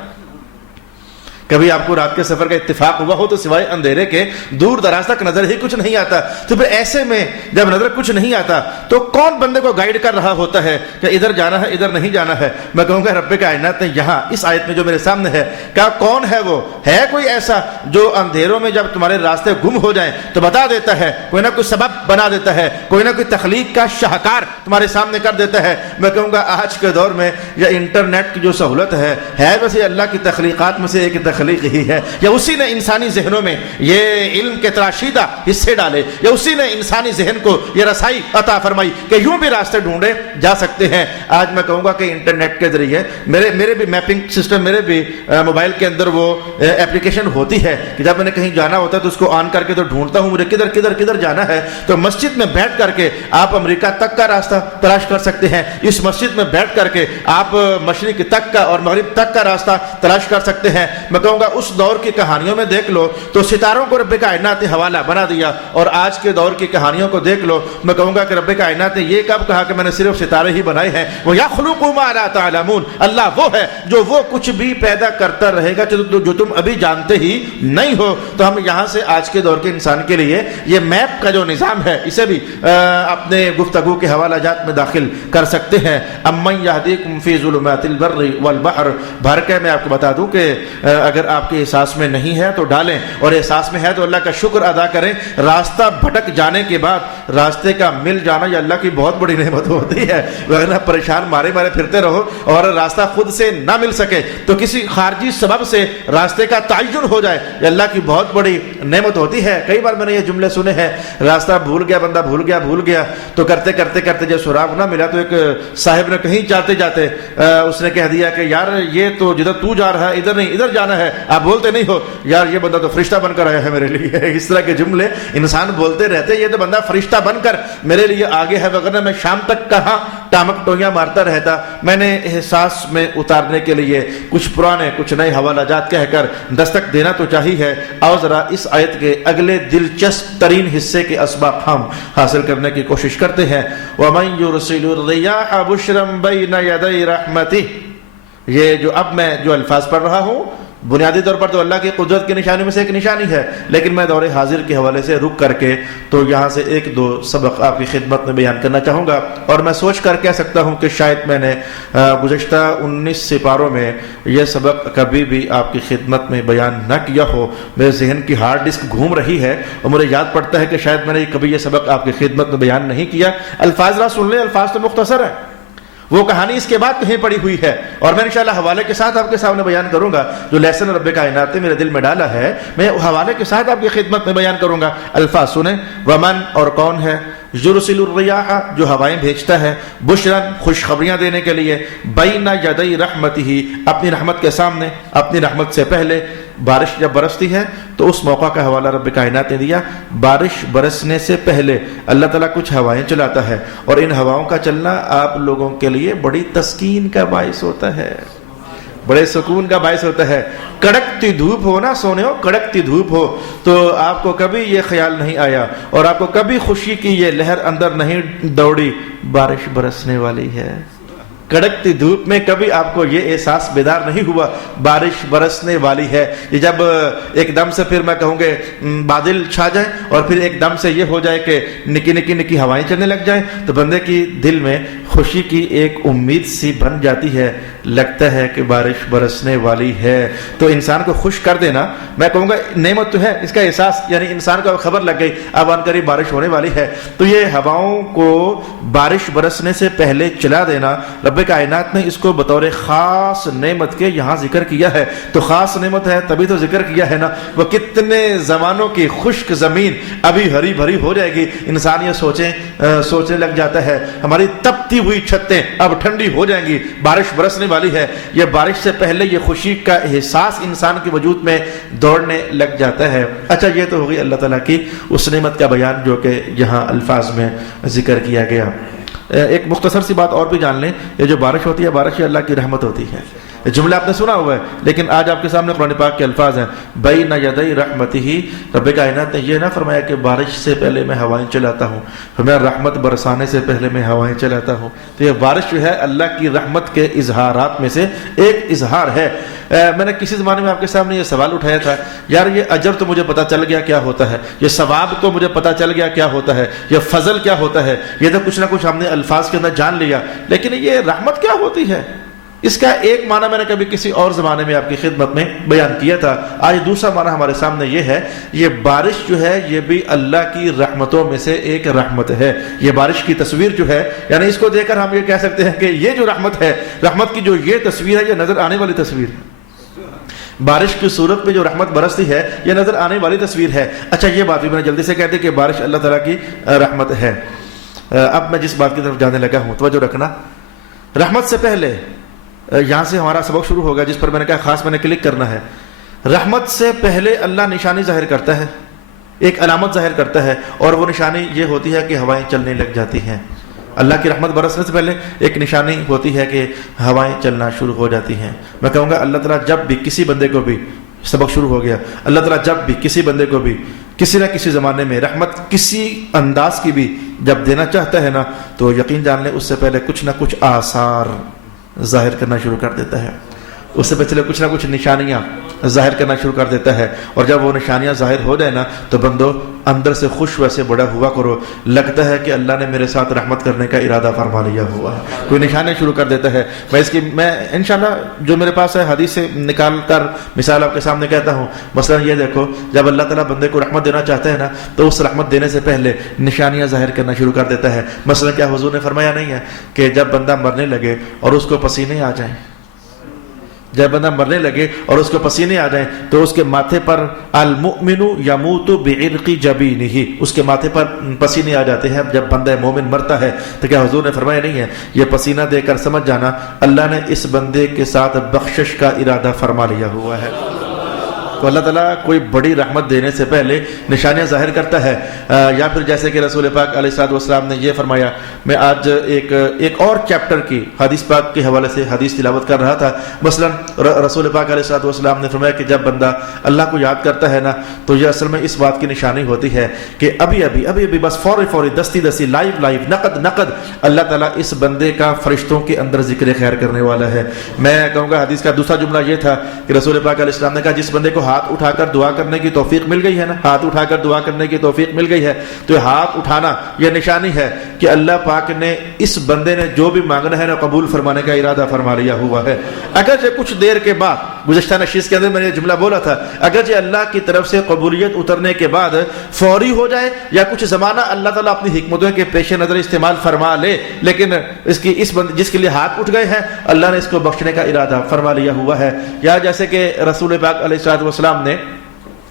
کبھی آپ کو رات کے سفر کا اتفاق ہوا ہو تو سوائے اندھیرے کے دور دراز تک نظر ہی کچھ نہیں آتا۔ تو پھر ایسے میں جب نظر کچھ نہیں آتا تو کون بندے کو گائیڈ کر رہا ہوتا ہے کہ ادھر جانا ہے ادھر نہیں جانا ہے؟ میں کہوں گا رب کائنات نے یہاں اس آیت میں جو میرے سامنے ہے، کیا کون ہے وہ؟ ہے کوئی ایسا جو اندھیروں میں جب تمہارے راستے گم ہو جائیں تو بتا دیتا ہے، کوئی نہ کوئی سبب بنا دیتا ہے، کوئی نہ کوئی تخلیق کا شاہکار تمہارے سامنے کر دیتا ہے؟ میں کہوں گا آج کے دور میں یہ انٹرنیٹ کی جو سہولت ہے ویسے اللہ کی تخلیقات میں سے ایک تخلیق ہی ہے، یا اسی نے انسانی ذہنوں میں یہ علم کے تراشیدہ حصے ڈالے، یا اسی نے انسانی ذہن کو یہ رسائی عطا فرمائی کہ یوں بھی راستے ڈھونڈے جا سکتے ہیں۔ آج میں کہوں گا کہ انٹرنیٹ کے ذریعے میرے بھی میپنگ سسٹم، میرے بھی موبائل کے اندر وہ اپلیکیشن ہوتی ہے کہ جب میں نے کہیں جانا ہوتا ہے تو اس کو آن کر کے تو ڈھونڈتا ہوں مجھے کدھر جانا ہے۔ تو مسجد میں بیٹھ کر کے آپ امریکہ تک کا راستہ تلاش کر سکتے ہیں، اس مسجد میں بیٹھ کر کے آپ مشرق تک کا اور مغرب تک کا راستہ تلاش کر سکتے ہیں۔ میں کہوں گا اس دور کی کہانیوں میں دیکھ لو تو ستاروں کو رب کائنات نے حوالہ بنا دیا، اور آج کے دور کی کہانیوں کو دیکھ لو، میں کہوں گا کہ رب کائنات نے یہ کب کہا کہ میں نے صرف ستارے ہی بنائے ہیں؟ وہ یخلق ما لا تعلمون، اللہ وہ ہے جو وہ کچھ بھی پیدا کرتا رہے گا جو تم ابھی جانتے ہی نہیں ہو۔ تو ہم یہاں سے آج کے دور کے انسان کے لیے یہ میپ کا جو نظام ہے اسے بھی اپنے گفتگو کے حوالہ جات میں داخل کر سکتے ہیں۔ امن یہدیکم فی ظلمات البر والبحر، بھر کے میں آپ کو بتا دوں کہ اگر آپ کے احساس میں نہیں ہے تو ڈالیں، اور احساس میں ہے تو اللہ کا شکر ادا کریں۔ راستہ بھٹک جانے کے بعد راستے کا مل جانا یہ اللہ کی بہت بڑی نعمت ہوتی ہے، ورنہ پریشان مارے پھرتے رہو اور راستہ خود سے نہ مل سکے تو کسی خارجی سبب سے راستے کا تعین ہو جائے، یہ اللہ کی بہت بڑی نعمت ہوتی ہے۔ کئی بار میں نے یہ جملے سنے ہیں، راستہ بھول گیا بندہ، بھول گیا تو کرتے جب سراغ نہ ملا تو ایک صاحب نے کہیں جاتے اس نے کہہ دیا کہ یار یہ تو جدھر تو جا رہا ہے ادھر نہیں، ادھر جانا ہے، آپ بولتے نہیں ہو، یار یہ بندہ تو فرشتہ بن کر آیا ہے میرے لیے۔ اس طرح کے جملے انسان بولتے رہتے، یہ تو بندہ فرشتہ بن کر میرے لیے آگے ہے، وغیرہ میں شام تک کہاں ٹامک ٹوئیاں مارتا رہتا۔ میں نے احساس میں اتارنے کے لیے کچھ پرانے کچھ نئے حوالہ جات کہہ کر دستک دینا تو چاہیے۔ آؤ ذرا اس آیت کے اگلے دلچسپ ترین حصے کے اسباب ہم حاصل کرنے کی کوشش کرتے ہیں۔ وَمَن يُرْسِلُ الرِّيَاحَ بُشْرًا بَيْنَ يَدَيْ رَحْمَتِهِ، یہ جو اب میں جو الفاظ پڑھ رہا ہوں بنیادی طور پر تو اللہ کی قدرت کی نشانی میں سے ایک نشانی ہے، لیکن میں دور حاضر کے حوالے سے رک کر کے تو یہاں سے ایک دو سبق آپ کی خدمت میں بیان کرنا چاہوں گا، اور میں سوچ کر کہہ سکتا ہوں کہ شاید میں نے گزشتہ 19 سپاروں میں یہ سبق کبھی بھی آپ کی خدمت میں بیان نہ کیا ہو۔ میرے ذہن کی ہارڈ ڈسک گھوم رہی ہے اور مجھے یاد پڑتا ہے کہ شاید میں نے کبھی یہ سبق آپ کی خدمت میں بیان نہیں کیا۔ الفاظ ذرا سن لیں، الفاظ تو مختصر ہیں، وہ کہانی اس کے بعد کہیں پڑی ہوئی ہے، اور میں انشاءاللہ حوالے کے ساتھ آپ کے سامنے بیان کروں گا۔ جو لیسن رب کائنات نے میرے دل میں ڈالا ہے میں حوالے کے ساتھ آپ کی خدمت میں بیان کروں گا۔ الفاظ سنیں۔ ومن، اور کون ہے، یرسل الریاح، جو ہوائیں بھیجتا ہے، بشرن، خوشخبریاں دینے کے لیے، بین یدی رحمتہ، اپنی رحمت کے سامنے، اپنی رحمت سے پہلے۔ بارش جب برستی ہے تو اس موقع کا حوالہ رب کائنات نے دیا، بارش برسنے سے پہلے اللہ تعالیٰ کچھ ہوائیں چلاتا ہے، اور ان ہواؤں کا چلنا آپ لوگوں کے لیے بڑی تسکین کا باعث ہوتا ہے، بڑے سکون کا باعث ہوتا ہے۔ کڑکتی دھوپ ہو نا سونے ہو، کڑکتی دھوپ ہو تو آپ کو کبھی یہ خیال نہیں آیا اور آپ کو کبھی خوشی کی یہ لہر اندر نہیں دوڑی، بارش برسنے والی ہے، کڑکتی دھوپ میں کبھی آپ کو یہ احساس بیدار نہیں ہوا بارش برسنے والی ہے؟ یہ جب ایک دم سے پھر میں کہوں گے بادل چھا جائے اور پھر ایک دم سے یہ ہو جائے کہ نکی نکی نکی ہوائیں چلنے لگ جائیں تو بندے کی دل میں خوشی کی ایک امید سی بن جاتی ہے، لگتا ہے کہ بارش برسنے والی ہے۔ تو انسان کو خوش کر دینا، میں کہوں گا نعمت تو ہے، اس کا احساس یعنی انسان کو خبر لگ گئی اب آن قریب بارش ہونے والی ہے، تو یہ ہواؤں کو بارش برسنے سے پہلے چلا دینا، رب کائنات نے اس کو بطور خاص نعمت کے یہاں ذکر کیا ہے۔ تو خاص نعمت ہے تبھی تو ذکر کیا ہے نا، وہ کتنے زمانوں کی خشک زمین ابھی ہری بھری ہو جائے گی، انسان یہ سوچنے لگ جاتا ہے ہماری تپتی ہوئی چھتیں اب ٹھنڈی ہو جائیں گی، بارش برسنے والی ہے۔ یہ بارش سے پہلے یہ خوشی کا احساس انسان کے وجود میں دوڑنے لگ جاتا ہے۔ اچھا، یہ تو ہوگی اللہ تعالیٰ کی اس نعمت کا بیان جو کہ یہاں الفاظ میں ذکر کیا گیا۔ ایک مختصر سی بات اور بھی جان لیں، یہ جو بارش ہوتی ہے بارش یہ اللہ کی رحمت ہوتی ہے۔ جملہ آپ نے سنا ہوا ہے لیکن آج آپ کے سامنے قرآن پاک کے الفاظ ہیں، بین یدی رحمتہ، رب کائنات نے یہ نہ فرمایا کہ بارش سے پہلے میں ہوائیں چلاتا ہوں، فرمایا رحمت برسانے سے پہلے میں ہوائیں چلاتا ہوں۔ تو یہ بارش جو ہے اللہ کی رحمت کے اظہارات میں سے ایک اظہار ہے۔ میں نے کسی زمانے میں آپ کے سامنے یہ سوال اٹھایا تھا، یار یہ اجر تو مجھے پتا چل گیا کیا ہوتا ہے، یہ ثواب تو مجھے پتا چل گیا کیا ہوتا ہے، یہ فضل کیا ہوتا ہے، یہ تو کچھ نہ کچھ ہم نے الفاظ کے اندر جان لیا، لیکن یہ رحمت کیا ہوتی ہے؟ اس کا ایک معنی میں نے کبھی کسی اور زمانے میں آپ کی خدمت میں بیان کیا تھا، آج دوسرا معنی ہمارے سامنے یہ ہے، یہ بارش جو ہے یہ بھی اللہ کی رحمتوں میں سے ایک رحمت ہے۔ یہ بارش کی تصویر جو ہے، یعنی اس کو دیکھ کر ہم یہ کہہ سکتے ہیں کہ یہ جو رحمت ہے، رحمت کی جو یہ تصویر ہے یہ نظر آنے والی تصویر ہے۔ بارش کی صورت میں جو رحمت برستی ہے یہ نظر آنے والی تصویر ہے۔ اچھا، یہ بات بھی میں نے جلدی سے کہہ دی کہ بارش اللہ تعالیٰ کی رحمت ہے۔ اب میں جس بات کی طرف جانے لگا ہوں توجہ رکھنا، رحمت سے پہلے یہاں سے ہمارا سبق شروع ہوگا جس پر میں نے کہا خاص میں نے کلک کرنا ہے۔ رحمت سے پہلے اللہ نشانی ظاہر کرتا ہے، ایک علامت ظاہر کرتا ہے، اور وہ نشانی یہ ہوتی ہے کہ ہوائیں چلنے لگ جاتی ہیں۔ اللہ کی رحمت برسنے سے پہلے ایک نشانی ہوتی ہے کہ ہوائیں چلنا شروع ہو جاتی ہیں۔ میں کہوں گا اللہ تعالیٰ جب بھی کسی بندے کو بھی، سبق شروع ہو گیا، اللہ تعالیٰ جب بھی کسی بندے کو بھی کسی نہ کسی زمانے میں رحمت کسی انداز کی بھی جب دینا چاہتا ہے نا، تو یقین جان لیں اس سے پہلے کچھ نہ کچھ آثار ظاہر کرنا شروع کر دیتا ہے، اس سے پہلے کچھ نہ کچھ نشانیاں ظاہر کرنا شروع کر دیتا ہے، اور جب وہ نشانیاں ظاہر ہو جائے نا تو بندو اندر سے خوش ویسے بڑا ہوا کرو، لگتا ہے کہ اللہ نے میرے ساتھ رحمت کرنے کا ارادہ فرما لیا ہوا ہے، کوئی نشانیاں شروع کر دیتا ہے۔ میں انشاءاللہ جو میرے پاس ہے حدیث سے نکال کر مثال آپ کے سامنے کہتا ہوں۔ مثلا یہ دیکھو، جب اللہ تعالیٰ بندے کو رحمت دینا چاہتا ہے نا تو اس رحمت دینے سے پہلے نشانیاں ظاہر کرنا شروع کر دیتا ہے۔ مثلا کیا حضور نے فرمایا نہیں ہے کہ جب بندہ مرنے لگے اور اس کو پسینے آ جائیں، جب بندہ مرنے لگے اور اس کو پسینے آ جائیں تو اس کے ماتھے پر المؤمن یموت بعرق جبینہ، اس کے ماتھے پر پسینے آ جاتے ہیں جب بندہ مومن مرتا ہے۔ تو کیا حضور نے فرمایا نہیں ہے یہ پسینہ دے کر سمجھ جانا اللہ نے اس بندے کے ساتھ بخشش کا ارادہ فرما لیا ہوا ہے؟ تو اللہ تعالیٰ کوئی بڑی رحمت دینے سے پہلے نشانیاں ظاہر کرتا ہے، یا پھر جیسے کہ رسول پاک علیہ الصلوۃ والسلام نے یہ فرمایا۔ میں آج ایک اور چیپٹر کی حدیث پاک کے حوالے سے حدیث تلاوت کر رہا تھا۔ مثلا رسول پاک علیہ الصلوۃ والسلام نے فرمایا کہ جب بندہ اللہ کو یاد کرتا ہے نا تو یہ اصل میں اس بات کی نشانی ہوتی ہے کہ ابھی بس فوری دستی لائیو نقد اللہ تعالیٰ اس بندے کا فرشتوں کے اندر ذکر خیر کرنے والا ہے۔ میں کہوں گا حدیث کا دوسرا جملہ یہ تھا کہ رسول پاک علیہ السلام نے کہا جس بندے کو ہاتھ اٹھا کر دعا کرنے کی توفیق مل گئی ہے نا، ہاتھ اٹھا کر دعا کرنے کی توفیق مل گئی ہے، تو یہ ہاتھ اٹھانا یہ نشانی ہے کہ اللہ پاک نے اس بندے نے جو بھی مانگنا ہے نا قبول فرمانے کا ارادہ فرما لیا ہوا ہے۔ اگرچہ کچھ دیر کے بعد گزشتہ نشست کے اندر میں نے یہ جملہ بولا تھا، اگرچہ اللہ کی طرف سے قبولیت اترنے کے بعد فوری ہو جائے یا کچھ زمانہ اللہ تعالیٰ اپنی حکمتوں کے پیش نظر استعمال فرما لے، لیکن جس کے لیے ہاتھ اٹھ گئے ہیں اللہ نے اس کو بخشنے کا ارادہ فرما لیا ہوا ہے۔ یا جیسے کہ رسول پاک علیہ الصلوۃ والسلام نے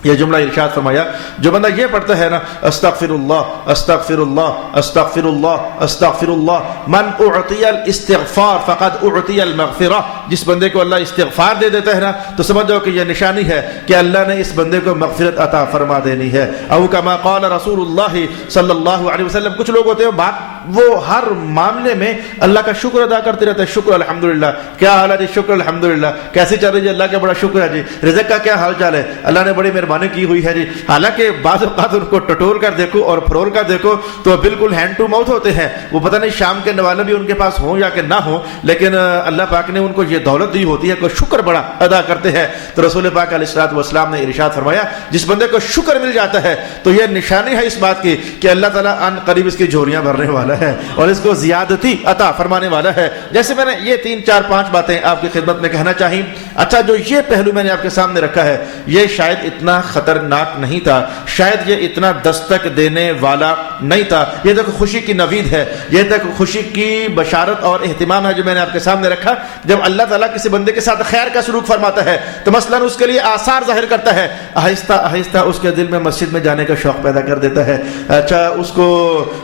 یہ جملہ ارشاد فرمایا، جو بندہ یہ پڑھتا ہے نا استغفر اللہ استغفر اللہ استغفر اللہ استغفر اللہ من اعطی الاستغفار فقد اعطی المغفرہ، جس بندے کو اللہ استغفار دے دیتا ہے نا تو سمجھ جاؤ کہ یہ نشانی ہے کہ اللہ نے اس بندے کو مغفرت عطا فرما دینی ہے۔ او کما قال رسول اللہ صلی اللہ علیہ وسلم، کچھ لوگ ہوتے ہیں بات وہ ہر معاملے میں اللہ کا شکر ادا کرتے رہتے ہیں. شکر الحمدللہ, کیا حال ہے جی, شکر الحمدللہ, کیسی چل رہی ہے, اللہ کا بڑا شکر ہے جی, رزق کا کیا حال چال ہے, اللہ نے بڑی مہربانی کی ہوئی ہے جی. حالانکہ بعض اوقات ان کو ٹٹول کر دیکھو اور فرول کر دیکھو تو بالکل ہینڈ ٹو ماؤتھ ہوتے ہیں. وہ پتہ نہیں شام کے نوالے بھی ان کے پاس ہوں یا کہ نہ ہوں, لیکن اللہ پاک نے ان کو یہ دولت دی ہوتی ہے کہ شکر بڑا ادا کرتے ہیں. تو رسول پاک علیہ الصلوۃ والسلام نے ارشاد فرمایا جس بندے کو شکر مل جاتا ہے تو یہ نشانی ہے اس بات کی کہ اللہ تعالیٰ ان قریب اس کی جھولیاں بھرنے والا ہے اور اس کو زیادتی عطا فرمانے والا ہے. جیسے میں نے یہ 3 4 5 باتیں آپ کی خدمت میں کہنا چاہیے. اچھا, جو یہ پہلو میں نے آپ کے سامنے رکھا ہے یہ شاید اتنا خطرناک نہیں تھا, شاید یہ اتنا دستک دینے والا نہیں تھا. یہ تو خوشی کی نوید ہے, یہ تو خوشی کی بشارت اور اہتمام ہے جو میں نے آپ کے سامنے رکھا. جب اللہ تعالیٰ کسی بندے کے ساتھ خیر کا سلوک فرماتا ہے تو مثلاً اس کے لیے آثار ظاہر کرتا ہے, آہستہ آہستہ اس کے دل میں مسجد میں جانے کا شوق پیدا کر دیتا ہے. اچھا, اس کو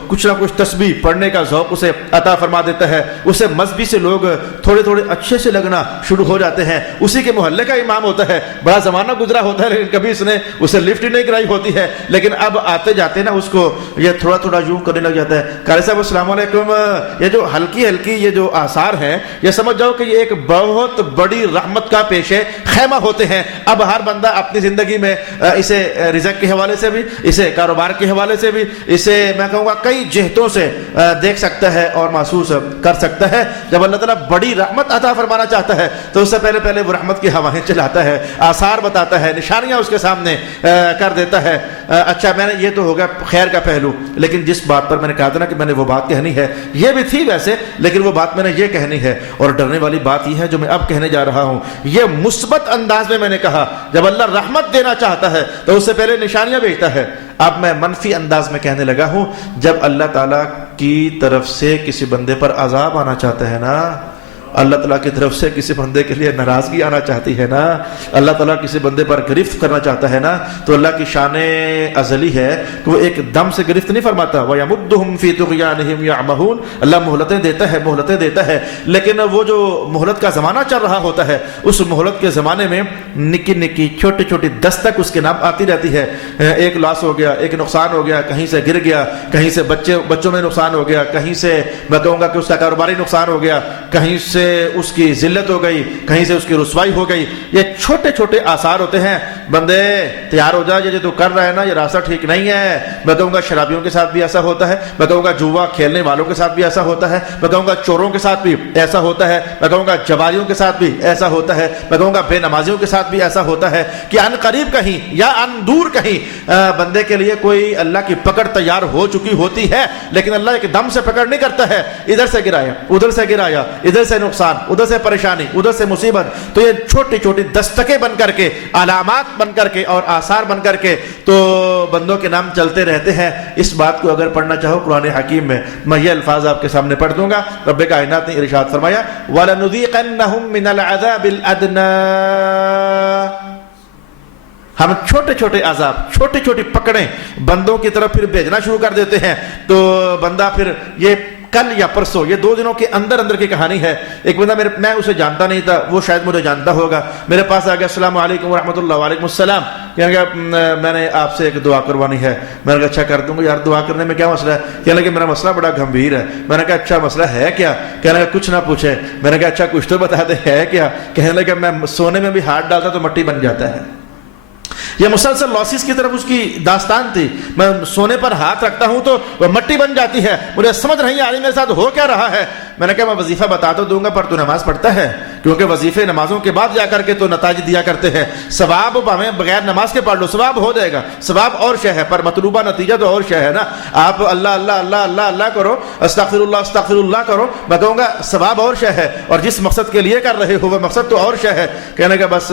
کچھ نہ کچھ تسبیح پڑھنے کا ذوق اسے عطا فرما دیتا ہے. اسے مذہبی سے لوگ تھوڑے تھوڑے اچھے سے لگنا شروع ہو جاتے ہیں. اسی کے محلے کا امام ہوتا ہے, بڑا زمانہ گزرا ہوتا ہے لیکن کبھی اس نے اسے لفٹ ہی نہیں کرائی ہوتی ہے, لیکن اب آتے جاتے نا اس کو یہ تھوڑا تھوڑا یوں کرنے لگ جاتا ہے. قاری صاحب السلام علیکم. یہ جو ہلکی ہلکی یہ جو آثار ہیں یہ سمجھ جاؤ کہ یہ ایک بہت بڑی رحمت کا پیشے خیمہ ہوتے ہیں. اب ہر بندہ اپنی زندگی میں اسے رزق کے حوالے سے بھی, اسے کاروبار کے حوالے سے بھی, اسے میں کہوں گا کئی جہتوں سے دیکھ سکتا ہے اور محسوس کر سکتا ہے. جب اللہ تعالیٰ بڑی رحمت عطا فرمانا چاہتا ہے تو اس سے پہلے وہ رحمت کی ہوائیں چلاتا ہے, آثار بتاتا ہے, نشانیاں اس کے سامنے کر دیتا ہے. اچھا, میں نے یہ تو ہو گیا خیر کا پہلو, لیکن جس بات پر میں نے کہا تھا نا کہ میں نے وہ بات کہنی ہے, یہ بھی تھی ویسے, لیکن وہ بات میں نے یہ کہنی ہے. اور ڈرنے والی بات یہ ہے جو میں اب کہنے جا رہا ہوں, یہ مثبت انداز میں نے کہا جب اللہ رحمت دینا چاہتا ہے تو اس سے پہلے نشانیاں بھیجتا ہے. اب میں منفی انداز میں کہنے لگا ہوں, جب اللہ تعالیٰ کی طرف سے کسی بندے پر عذاب آنا چاہتا ہے نا, اللہ تعالیٰ کی طرف سے کسی بندے کے لیے ناراضگی آنا چاہتی ہے نا, اللہ تعالیٰ کسی بندے پر گرفت کرنا چاہتا ہے نا, تو اللہ کی شان ازلی ہے کہ وہ ایک دم سے گرفت نہیں فرماتا. وَيَمُدُّهُمْ فِي طُغْيَانِهِمْ يَعْمَهُونَ, اللہ مہلتیں دیتا ہے, لیکن وہ جو مہلت کا زمانہ چل رہا ہوتا ہے اس مہلت کے زمانے میں نکی نکی چھوٹی چھوٹی دستک اس کے نام آتی رہتی ہے. ایک لاس ہو گیا, ایک نقصان ہو گیا, کہیں سے گر گیا, کہیں سے بچوں میں نقصان ہو گیا, کہیں سے میں کہوں گا کہ اس کا کاروباری نقصان ہو گیا, کہیں سے اس کی ذلت ہو گئی, کہیں سے اس کی رسوائی ہو گئی. یہ چھوٹے چھوٹے آثار ہوتے ہیں. بندے تیار ہو جا, یہ جو تو کر رہا ہے نا یہ راستہ ٹھیک نہیں ہے. میں کہوں گا شرابیوں کے ساتھ بھی ایسا ہوتا ہے, میں کہوں گا جوا کھیلنے والوں کے ساتھ بھی ایسا ہوتا ہے, میں کہوں گا چوروں کے ساتھ بھی ایسا ہوتا ہے, میں کہوں گا جواریوں کے ساتھ بھی ایسا ہوتا ہے, میں کہوں گا بے نمازیوں کے ساتھ بھی ایسا ہوتا ہے کہ ان قریب کہیں یا ان دور کہیں بندے کے لیے کوئی اللہ کی پکڑ تیار ہو چکی ہوتی ہے, لیکن اللہ ایک دم سے پکڑ نہیں کرتا ہے. ادھر سے گرایا, ادھر سے گرایا, ادھر سے نقصان, ادھر سے پریشانی, ادھر سے مصیبت. تو یہ چھوٹی چھوٹی دستکیں بن کر کے, علامات بن کر کے اور آثار بن کر کے تو بندوں کے نام چلتے رہتے ہیں. اس بات کو اگر پڑھنا چاہو قرآن حکیم میں یہ الفاظ آپ کے سامنے پڑھ دوں گا. رب کائنات نے ارشاد فرمایا وَلَنُذِيقَنَّهُم مِّنَ الْعَذَابِ الْأَدْنَىٰ, ہم چھوٹے چھوٹے عذاب, چھوٹی چھوٹی پکڑیں بندوں کی طرف پھر بھیجنا شروع کر دیتے ہیں. تو بندہ پھر یہ کل یا پرسوں, یہ 2 دنوں کے اندر کی کہانی ہے. ایک بندہ میں اسے جانتا نہیں تھا, وہ شاید مجھے جانتا ہوگا, میرے پاس آ گیا, السلام علیکم ورحمۃ اللہ. وعلیکم السلام. کہنے لگا میں نے آپ سے ایک دعا کروانی ہے. میں نے کہا اچھا کر دوں گا یار, دعا کرنے میں کیا مسئلہ ہے. کہنے لگا میرا مسئلہ بڑا گمبھیر ہے. میں نے کہا اچھا مسئلہ ہے کیا. کہنے لگا کچھ نہ پوچھے. میں نے کہا اچھا کچھ تو بتا دے ہے کیا. کہنے لگا میں سونے میں بھی ہاتھ ڈالتا تو مٹی بن جاتا ہے. یہ مسلسل لاسز کی طرف اس کی داستان تھی. میں سونے پر ہاتھ رکھتا ہوں تو وہ مٹی بن جاتی ہے. مجھے سمجھ نہیں آ رہی میرے ساتھ ہو کیا رہا ہے. میں نے کہا میں وظیفہ بتا تو دوں گا پر تو نماز پڑھتا ہے, کیونکہ وظیفے نمازوں کے بعد جا کر کے تو نتائج دیا کرتے ہیں. ثواب ہمیں بغیر نماز کے پڑھ لو, ثواب ہو جائے گا, ثواب اور شے ہے, پر مطلوبہ نتیجہ تو اور شے ہے نا. آپ اللہ اللہ اللہ اللہ اللہ کرو, استغفر اللہ کرو, میں کہوں گا ثواب اور شے ہے, اور جس مقصد کے لیے کر رہے ہو وہ مقصد تو اور شے ہے. کہنے کا بس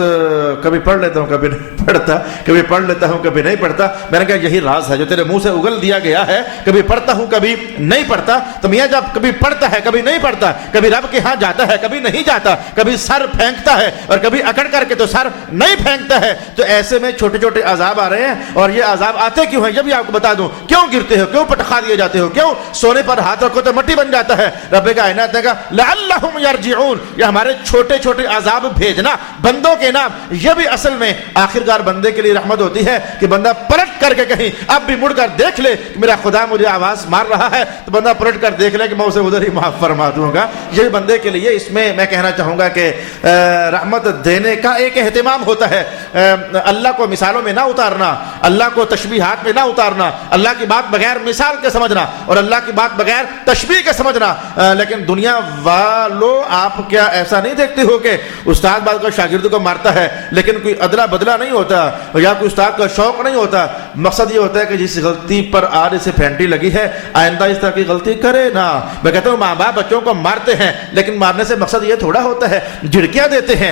کبھی پڑھ لیتا ہوں کبھی نہیں پڑھتا, کبھی پڑھ لیتا ہوں کبھی نہیں پڑھتا. میں نے کہا یہی راز ہے جو تیرے منہ سے اگل دیا گیا ہے, کبھی پڑھتا ہوں کبھی نہیں پڑھتا. تو میاں جب کبھی پڑھتا ہے کبھی نہیں پڑھتا, کبھی رب کے ہاں جاتا ہے کبھی نہیں جاتا, کبھی کبھی سر پھینکتا ہے اور کبھی اکڑ کر کے تو سر نہیں پھینکتا ہے. تو ایسے میں چھوٹے چھوٹے عذاب آ رہے ہیں. اور یہ عذاب آتے کیوں ہیں یہ بھی آپ کو بتا دوں. کیوں گرتے ہو, کیوں پٹخا دیے جاتے ہو, کیوں سونے پر ہاتھ رکھو تو مٹی بن جاتا ہے. رب کائنات نے کہا لعلہم یرجعون, یہ ہمارے چھوٹے چھوٹے عذاب بھیجنا بندوں کے نام, یہ بھی اصل میں آخرکار بندے کے لیے رحمت ہوتی ہے کہ بندہ پلٹ کر کے کہیں اب بھی مڑ کر دیکھ لے کہ میرا خدا مجھے آواز مار رہا ہے, تو بندہ پلٹ کر دیکھ لے کہ میں اسے ادھر ہی معاف فرما دوں گا. یہ بندے کے لیے اس میں میں کہنا چاہوں گا کہ رحمت دینے کا ایک اہتمام ہوتا ہے. اللہ کو مثالوں میں نہ اتارنا, اللہ کو تشبیہات میں نہ اتارنا, اللہ کی بات بغیر مثال کے سمجھنا اور اللہ کی بات بغیر تشبیہ کے سمجھنا. لیکن دنیا والوں آپ کیا ایسا نہیں دیکھتے ہو کہ استاد بعد کا شاگرد کو مارتا ہے لیکن کوئی ادلا بدلا نہیں ہوتا یا کوئی استاد کا شوق نہیں ہوتا. مقصد یہ ہوتا ہے کہ جس غلطی پر آج اسے پھینٹی لگی ہے آئندہ اس طرح کی غلطی کرے نا. میں کہتا ہوں ماں باپ بچوں کو مارتے ہیں لیکن مارنے سے مقصد یہ تھوڑا ہوتا ہے, جھڑکیاں دیتے ہیں,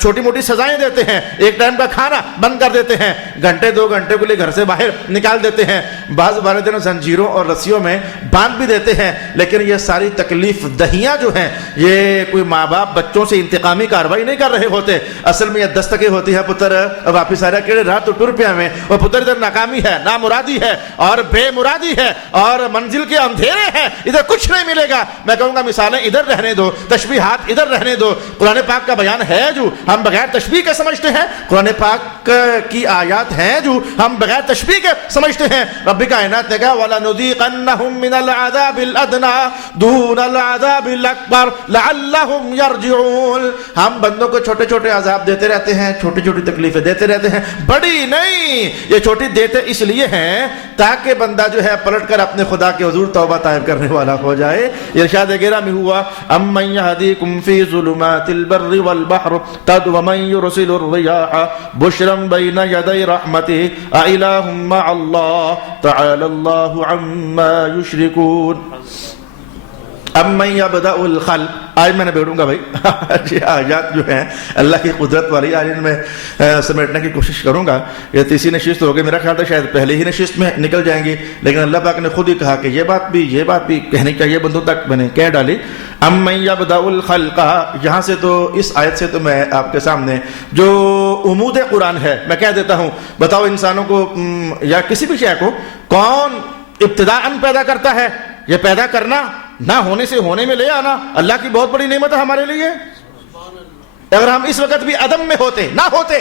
چھوٹی موٹی سزائیں دیتے ہیں, ایک ٹائم کا کھانا بند کر دیتے ہیں, گھنٹے 2 گھنٹے کے لیے گھر سے باہر نکال دیتے ہیں, بعض والدین زنجیروں اور رسیوں میں باندھ بھی دیتے ہیں. لیکن یہ ساری تکلیف دہیاں جو ہیں یہ کوئی ماں باپ بچوں سے انتقامی کاروائی نہیں کر رہے ہوتے. اصل میں یہ دستکیں ہوتی ہے پتر واپس آ رہا کیڑے رات تو ٹر پیا میں, وہ پتر ادھر ناکامی ہے, نامرادی ہے اور بے مرادی ہے اور منزل کے اندھیرے ہیں, ادھر کچھ نہیں ملے گا. میں کہوں گا مثالیں ادھر رہنے دو, تشبیہات ادھر رہنے دو. قرآن پاک کا بیان ہے جو ہم بغیر تشبیہ کے سمجھتے ہیں, قرآن پاک کی آیات ہیں جو ہم بغیر تشبیہ کے سمجھتے ہیں. رب کائنات نے کہا وَلَنُذِيقَنَّهُم مِّنَ الْعَذَابِ الْأَدْنَىٰ دُونَ الْعَذَابِ الْأَكْبَرِ لَعَلَّهُمْ يَرْجِعُونَ. ہم بندوں کو چھوٹے چھوٹے عذاب دیتے رہتے ہیں, چھوٹی چھوٹی تکلیفیں دیتے رہتے ہیں, بڑی نہیں. یہ چھوٹی دیتے اس لیے ہیں تاکہ بندہ جو ہے پلٹ کر اپنے خدا کے حضور توبہ طائب کرنے والا ہو جائے. ارشاد گرامی ہوا امن يهديكم في ظلمات البر والبحر ومن يرسل الرياح بشرا بين يدي رحمته أإله مع الله تعالى الله عما يشركون. امن يبدأ الخلق, آج میں نے بیٹھوں گا بھائی آیات جو ہیں اللہ کی قدرت والی, آج ان میں سمیٹنے کی کوشش کروں گا. یہ تیسری نشست ہوگی, میرا خیال تھا شاید پہلے ہی نشست میں نکل جائیں گی, لیکن اللہ پاک نے خود ہی کہا کہ یہ بات بھی کہنی چاہیے بندوں تک, میں نے کہہ ڈالی. امن يبدأ الخلق, یہاں سے تو اس آیت سے تو میں آپ کے سامنے جو عمود قرآن ہے میں کہہ دیتا ہوں. بتاؤ انسانوں کو یا کسی بھی شے کو کون ابتداءً پیدا کرتا ہے؟ یہ پیدا کرنا, نہ ہونے سے ہونے میں لے آنا اللہ کی بہت بڑی نعمت ہے ہمارے لیے. اگر ہم اس وقت بھی عدم میں ہوتے نہ ہوتے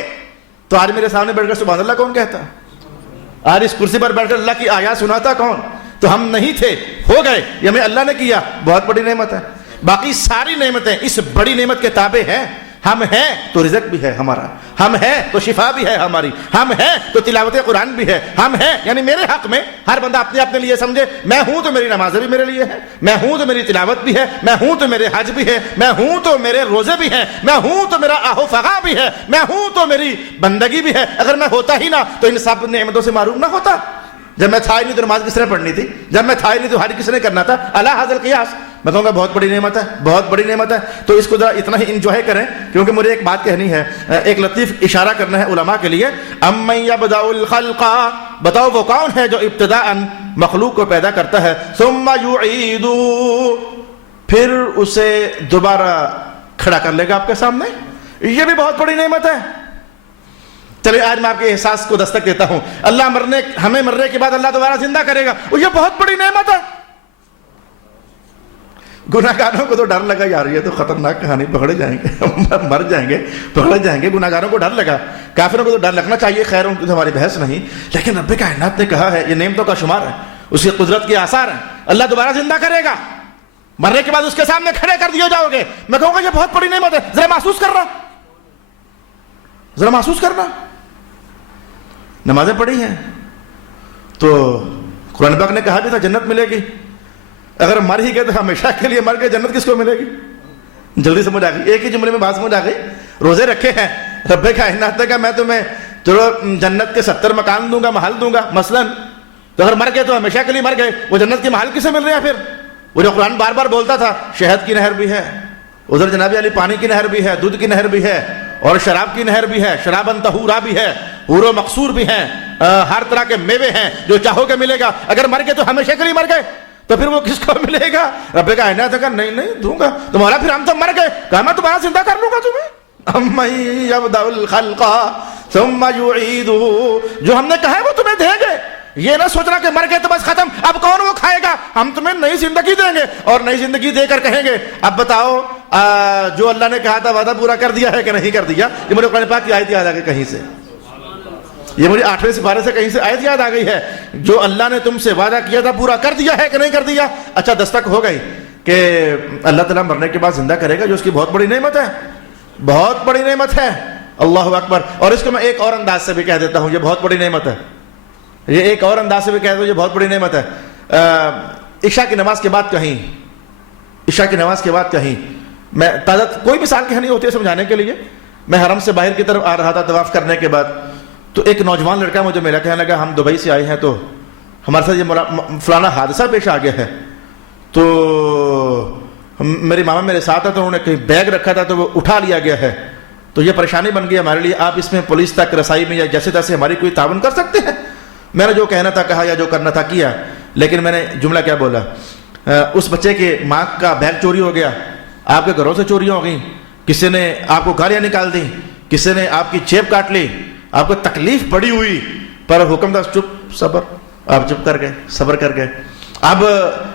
تو آج میرے سامنے بیٹھ کر سبحان اللہ کون کہتا؟ آج اس کرسی پر بیٹھ کر اللہ کی آیات سناتا کون؟ تو ہم نہیں تھے, ہو گئے, یہ ہمیں اللہ نے کیا, بہت بڑی نعمت ہے. باقی ساری نعمتیں اس بڑی نعمت کے تابع ہیں. ہم ہیں تو رزق بھی ہے ہمارا, ہم ہیں تو شفا بھی ہے ہماری, ہم ہیں تو تلاوت قرآن بھی ہے, ہم ہیں یعنی میرے حق میں ہر بندہ اپنے لیے سمجھے میں ہوں تو میری نمازیں بھی میرے لیے ہے, میں ہوں تو میری تلاوت بھی ہے, میں ہوں تو میرے حج بھی ہے, میں ہوں تو میرے روزے بھی ہیں, میں ہوں تو میرا آہو فغا بھی ہے, میں ہوں تو میری بندگی بھی ہے. اگر میں ہوتا ہی نہ تو ان سب نعمتوں سے محروم نہ ہوتا. جب میں تھا ہی نہیں تو نماز کس نے پڑھنی تھی, جب میں تھا ہی نہیں تو حج کس نے کرنا تھا. اللہ حاضر قیاس, میں کہوں گا بہت بڑی نعمت ہے, بہت بڑی نعمت ہے. تو اس کو ذرا اتنا ہی انجوائے کریں کیونکہ مجھے ایک بات کہنی ہے, ایک لطیف اشارہ کرنا ہے علماء کے لیے. امن يبدأ الخلق, بتاؤ وہ کون ہے جو ابتداءً مخلوق کو پیدا کرتا ہے, ثم يعيد, پھر اسے دوبارہ کھڑا کر لے گا آپ کے سامنے. یہ بھی بہت بڑی نعمت ہے. چلے آج میں آپ کے احساس کو دستک دیتا ہوں, اللہ ہمیں مرنے کے بعد اللہ دوبارہ زندہ کرے گا, یہ بہت بڑی نعمت ہے. گناہگاروں کو تو ڈر لگا یار یہ تو خطرناک کہانی, پکڑے جائیں گے, مر جائیں گے, پکڑے جائیں گے. گناہگاروں کو ڈر لگا, کافروں کو تو ڈر لگنا چاہیے, خیر ان کی تو ہماری بحث نہیں. لیکن رب کائنات نے کہا ہے یہ نعمتوں کا شمار ہے, اس کی قدرت کے آثار ہیں. اللہ دوبارہ زندہ کرے گا, مرنے کے بعد اس کے سامنے کھڑے کر دیے جاؤ گے. میں کہوں گا یہ بہت بڑی نعمت ہے. ذرا محسوس کرنا, ذرا محسوس کرنا. نمازیں پڑھی ہیں تو قرآن پاک نے کہا بھی تھا جنت ملے گی. اگر مر ہی گئے تو ہمیشہ کے لیے مر گئے, جنت کس کو ملے گی؟ جلدی سمجھ آ گئی, ایک ہی جملے میں بات سمجھ آ گئی. روزے رکھے ہیں, رب کائنات نے کہا میں تمہیں چلو جنت کے 70 مکان دوں گا, محل دوں گا مثلاً. تو اگر مر گئے تو ہمیشہ کے لیے مر گئے. وہ جنت کے محل کسے مل رہے ہیں پھر؟ وہ جو قرآن بار بار بولتا تھا شہد کی نہر بھی ہے, ادھر جناب علی پانی کی نہر بھی ہے, دودھ کی نہر بھی ہے, اور شراب کی نہر بھی ہے, شرابن طہورا بھی ہے, حور و مقصور بھی ہیں, ہر طرح کے میوے ہیں, جو چاہو گے ملے گا. اگر مر گئے تو ہمیشہ کے لیے مر گئے. تو پھر وہ کس کو ملے گا؟ رب کائنات نے کہا نہیں دوں گا. تو مولا پھر ہم تو مر گئے. کہا میں دوبارہ زندہ کر لوں گا تمہیں. امن یبدأ الخلق ثم یعیدہ، جو ہم نے کہا ہے وہ تمہیں دیں گے. یہ نہ سوچنا کہ مر گئے تو بس ختم، اب کون وہ کھائے گا. ہم تمہیں نئی زندگی دیں گے اور نئی زندگی دے کر کہیں گے اب بتاؤ جو اللہ نے کہا تھا وعدہ پورا کر دیا ہے کہ نہیں کر دیا. یہ مجھے قرآن پاک کی آیت یاد آ گئی کہیں سے، یہ مجھے 8ویں سپارے سے کہیں سے آیت یاد آ گئی ہے. جو اللہ نے تم سے وعدہ کیا تھا پورا کر دیا ہے کہ نہیں کر دیا. اچھا دستک ہو گئی کہ اللہ تعالیٰ مرنے کے بعد زندہ کرے گا، جو اس کی بہت بڑی نعمت ہے، بہت بڑی نعمت ہے. اللہ اکبر. اور اس کو میں ایک اور انداز سے بھی کہہ دیتا ہوں، یہ بہت بڑی نعمت ہے. یہ ایک اور انداز سے بھی کہہ دو، یہ بہت بڑی نعمت ہے. عشاء کی نماز کے بعد کہیں، عشاء کی نماز کے بعد کہیں، میں تازہ کوئی مثال کہنی ہوتی ہے سمجھانے کے لیے. میں حرم سے باہر کی طرف آ رہا تھا طواف کرنے کے بعد، تو ایک نوجوان لڑکا مجھے ملا، کہنے لگا ہم دبئی سے آئے ہیں تو ہمارے ساتھ یہ فلانا حادثہ پیش آ گیا ہے. تو میری ماما میرے ساتھ ہے، تو انہوں نے کہیں بیگ رکھا تھا تو وہ اٹھا لیا گیا ہے. تو یہ پریشانی بن گئی ہمارے لیے، آپ اس میں پولیس تک رسائی میں یا جیسے تیسے ہماری کوئی تعاون کر سکتے ہیں. میں نے جو کہنا تھا کہا یا جو کرنا تھا کیا، لیکن میں نے جملہ کیا بولا، اس بچے کے ماں کا بیگ چوری ہو گیا، آپ کے گھروں سے چوریاں ہو گئیں، کسی نے آپ کو گالیاں نکال دیں، کسی نے آپ کی جیب کاٹ لی، آپ کو تکلیف بڑی ہوئی، پر حکم تھا چپ صبر، آپ چپ کر گئے، صبر کر گئے. اب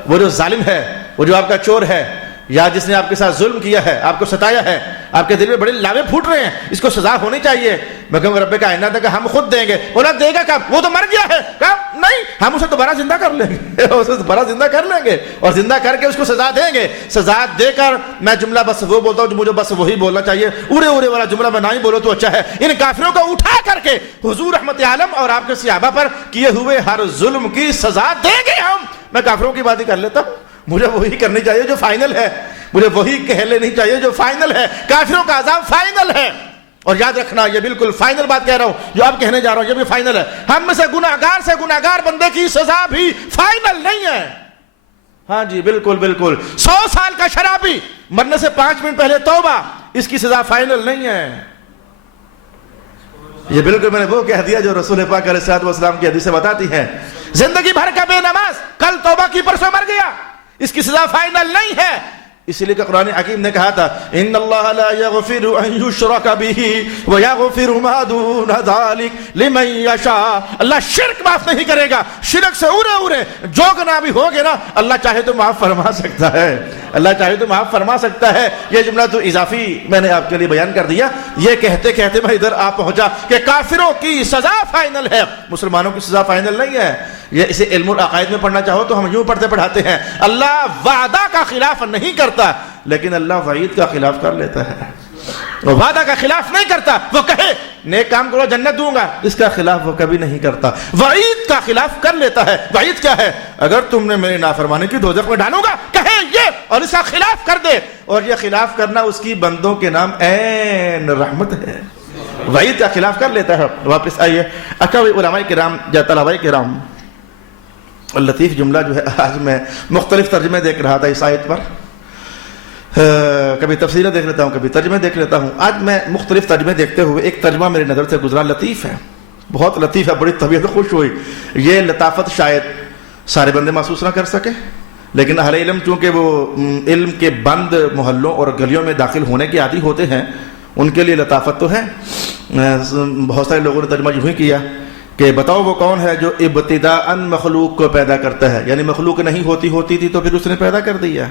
وہ جو ظالم ہے، وہ جو آپ کا چور ہے، یا جس نے آپ کے ساتھ ظلم کیا ہے، آپ کو ستایا ہے، آپ کے دل میں بڑے لاوے پھوٹ رہے ہیں، اس کو سزا ہونی چاہیے. میں کہوں گا رب کائنات کہ ہم خود دیں گے. بولا دے گا کب؟ وہ تو مر گیا ہے. کہا نہیں، ہم اسے دوبارہ زندہ کر لیں گے، اسے دوبارہ زندہ کر لیں گے اور زندہ کر کے اس کو سزا دیں گے. سزا دے کر میں جملہ بس وہ بولتا ہوں جو مجھے بس وہی بولنا چاہیے. اڑے اڑے والا جملہ میں نہ ہی بولو تو اچھا ہے. ان کافروں کو اٹھا کر کے حضور رحمت عالم اور آپ کے صحابہ پر کیے ہوئے ہر ظلم کی سزا دیں گے ہم. میں کافروں کی بات ہی کر لیتا ہوں، مجھے وہی کرنی چاہیے جو فائنل ہے، مجھے وہی کہہ لینی چاہیے جو فائنل ہے. کافروں کا عذاب فائنل ہے. اور یاد رکھنا یہ بالکل فائنل بات کہہ رہا ہوں، جو آپ کہنے جا رہا ہوں یہ بھی فائنل ہے. ہم میں سے گناہگار بندے کی سزا بھی فائنل نہیں ہے. ہاں جی بالکل بالکل. 100 سال کا شرابی مرنے سے 5 منٹ پہلے توبہ، اس کی سزا فائنل نہیں ہے. یہ بالکل میں نے وہ کہہ دیا جو رسول پاک علیہ الصلوۃ والسلام کی حدیثیں بتاتی ہیں. زندگی بھر کا بے نماز، کل توبہ کی پرسوں مر گیا، اس کی سزا فائنل نہیں ہے. اسی لیے کہ قرآن حکیم نے کہا تھا ان اللہ لا یغفر ان یشرک بہ ویغفر ما دون ذلک لمن یشاء. اللہ شرک معاف نہیں کرے گا. شرک سے اورے جو گناہ بھی ہوگے نا، اللہ چاہے تو معاف فرما سکتا ہے، اللہ چاہے تو معاف فرما سکتا ہے. یہ جملہ تو اضافی میں نے آپ کے لیے بیان کر دیا. یہ کہتے کہتے میں ادھر آ پہنچا کہ کافروں کی سزا فائنل ہے، مسلمانوں کی سزا فائنل نہیں ہے. یہ اسے علم العقائد میں پڑھنا چاہو تو ہم یوں پڑھتے پڑھاتے ہیں اللہ وعدہ کا خلاف نہیں کرتا، لیکن اللہ وعید کا خلاف کر لیتا ہے. وہ وعدہ کا خلاف نہیں کرتا، وہ کہے نیک کام کرو جنت دوں گا، اس کا خلاف وہ کبھی نہیں کرتا. وعید کا خلاف کر لیتا ہے. وعید کیا ہے؟ اگر تم نے میری نافرمانی کی دوزخ میں ڈالوں گا، کہے یہ اور اس کا خلاف کر دے. اور یہ خلاف کرنا اس کی بندوں کے نام عین رحمت ہے. وعید کا خلاف کر لیتا ہے. واپس آئیے اچھا علماء کرام یا طلباء کرام، لطیف جملہ جو ہے آج میں مختلف ترجمے دیکھ رہا تھا اس آیت پر، کبھی تفسیریں دیکھ لیتا ہوں کبھی ترجمے دیکھ لیتا ہوں. آج میں مختلف ترجمے دیکھتے ہوئے ایک ترجمہ میری نظر سے گزرا، لطیف ہے، بہت لطیف ہے، بڑی طبیعت خوش ہوئی. یہ لطافت شاید سارے بندے محسوس نہ کر سکے، لیکن اہل علم چونکہ وہ علم کے بند محلوں اور گلیوں میں داخل ہونے کے عادی ہوتے ہیں، ان کے لیے لطافت تو ہے. بہت سارے لوگوں نے ترجمہ یوں ہی کیا کہ بتاؤ وہ کون ہے جو ابتداءً مخلوق کو پیدا کرتا ہے، یعنی مخلوق نہیں ہوتی تھی تو پھر اس نے پیدا کر دیا.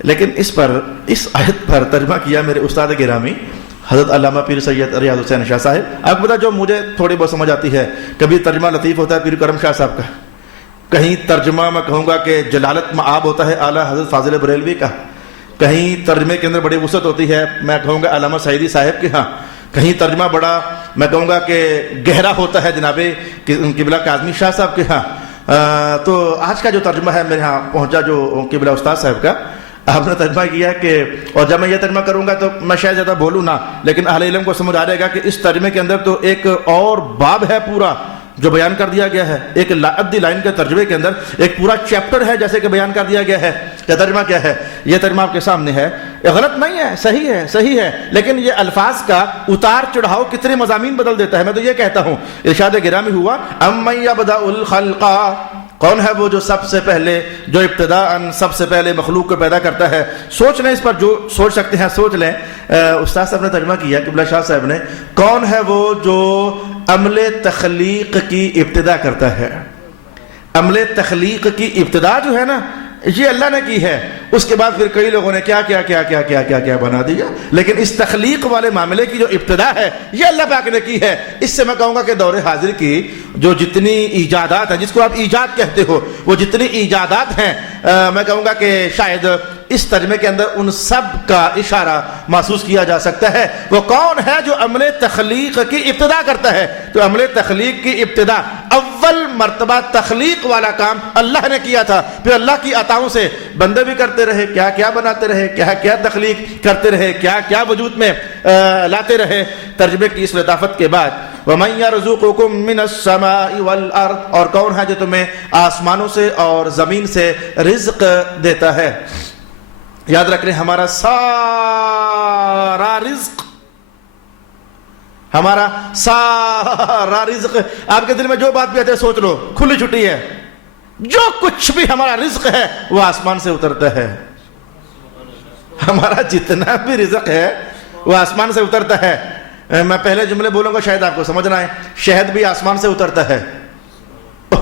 لیکن اس آیت پر ترجمہ کیا میرے استاد گرامی حضرت علامہ پیر سید ریاض حسین شاہ صاحب. آپ بتا جو مجھے تھوڑی بہت سمجھ آتی ہے، کبھی ترجمہ لطیف ہوتا ہے پیر کرم شاہ صاحب کا، کہیں ترجمہ میں کہوں گا کہ جلالت مآب ہوتا ہے اعلیٰ حضرت فاضل بریلوی کا، کہیں ترجمے کے اندر بڑی وسعت ہوتی ہے میں کہوں گا علامہ سعیدی صاحب کے ہاں، کہیں ترجمہ بڑا میں کہوں گا کہ گہرا ہوتا ہے جناب قبلہ کاظمی شاہ صاحب کے ہاں. تو آج کا جو ترجمہ ہے میرے ہاں پہنچا جو قبلہ استاد صاحب کا، آپ نے ترجمہ کیا کہ، اور جب میں یہ ترجمہ کروں گا تو میں شاید زیادہ بولوں نہ، لیکن اہل علم کو سمجھ آ جائے گا کہ اس ترجمے کے اندر تو ایک اور باب ہے پورا جو بیان کر دیا گیا ہے. ایک ادی لائن کے ترجمے کے اندر ایک پورا چیپٹر ہے جیسے کہ بیان کر دیا گیا ہے. یہ ترجمہ کیا ہے؟ یہ ترجمہ آپ کے سامنے ہے. یہ غلط نہیں ہے، صحیح ہے، لیکن یہ الفاظ کا اتار چڑھاؤ کتنے مضامین بدل دیتا ہے. میں تو یہ کہتا ہوں ارشاد گرامی ہوا امن یبدأ الخلق، کون ہے وہ جو سب سے پہلے، جو ابتداءً سب سے پہلے مخلوق کو پیدا کرتا ہے؟ سوچ لیں اس پر، جو سوچ سکتے ہیں سوچ لیں۔ استاد صاحب نے ترجمہ کیا قبلہ شاہ صاحب نے، کون ہے وہ جو عمل تخلیق کی ابتدا کرتا ہے؟ عمل تخلیق کی ابتدا جو ہے نا یہ اللہ نے کی ہے، اس کے بعد پھر کئی لوگوں نے کیا کیا کیا کیا کیا کیا کیا بنا دیا، لیکن اس تخلیق والے معاملے کی جو ابتدا ہے یہ اللہ پاک نے کی ہے۔ اس سے میں کہوں گا کہ دور حاضر کی جو جتنی ایجادات ہیں، جس کو آپ ایجاد کہتے ہو، وہ جتنی ایجادات ہیں، میں کہوں گا کہ شاید اس ترجمے کے اندر ان سب کا اشارہ محسوس کیا جا سکتا ہے۔ وہ کون ہے جو عمل تخلیق کی ابتدا کرتا ہے؟ تو عمل تخلیق کی ابتدا، اول مرتبہ تخلیق والا کام اللہ نے کیا تھا، پھر اللہ کی عطاؤں سے بندے بھی کرتے رہے، کیا کیا بناتے رہے، کیا کیا تخلیق کرتے رہے، کیا کیا وجود میں لاتے رہے۔ ترجمے کی اس لطافت کے بعد وَمَن يَرْزُقُكُم مِّنَ السَّمَاءِ وَالْأَرْضِ، اور کون ہے جو تمہیں آسمانوں سے اور زمین سے رزق دیتا ہے؟ یاد رکھ لیں ہمارا سارا رزق، ہمارا سارا رزق، آپ کے دل میں جو بات بھی آتے ہے سوچ لو، کھلی چھٹی ہے، جو کچھ بھی ہمارا رزق ہے وہ آسمان سے اترتا ہے۔ ہمارا جتنا بھی رزق ہے وہ آسمان سے اترتا ہے۔ میں پہلے جملے بولوں گا شاید آپ کو سمجھنا ہے، شہد بھی آسمان سے اترتا ہے۔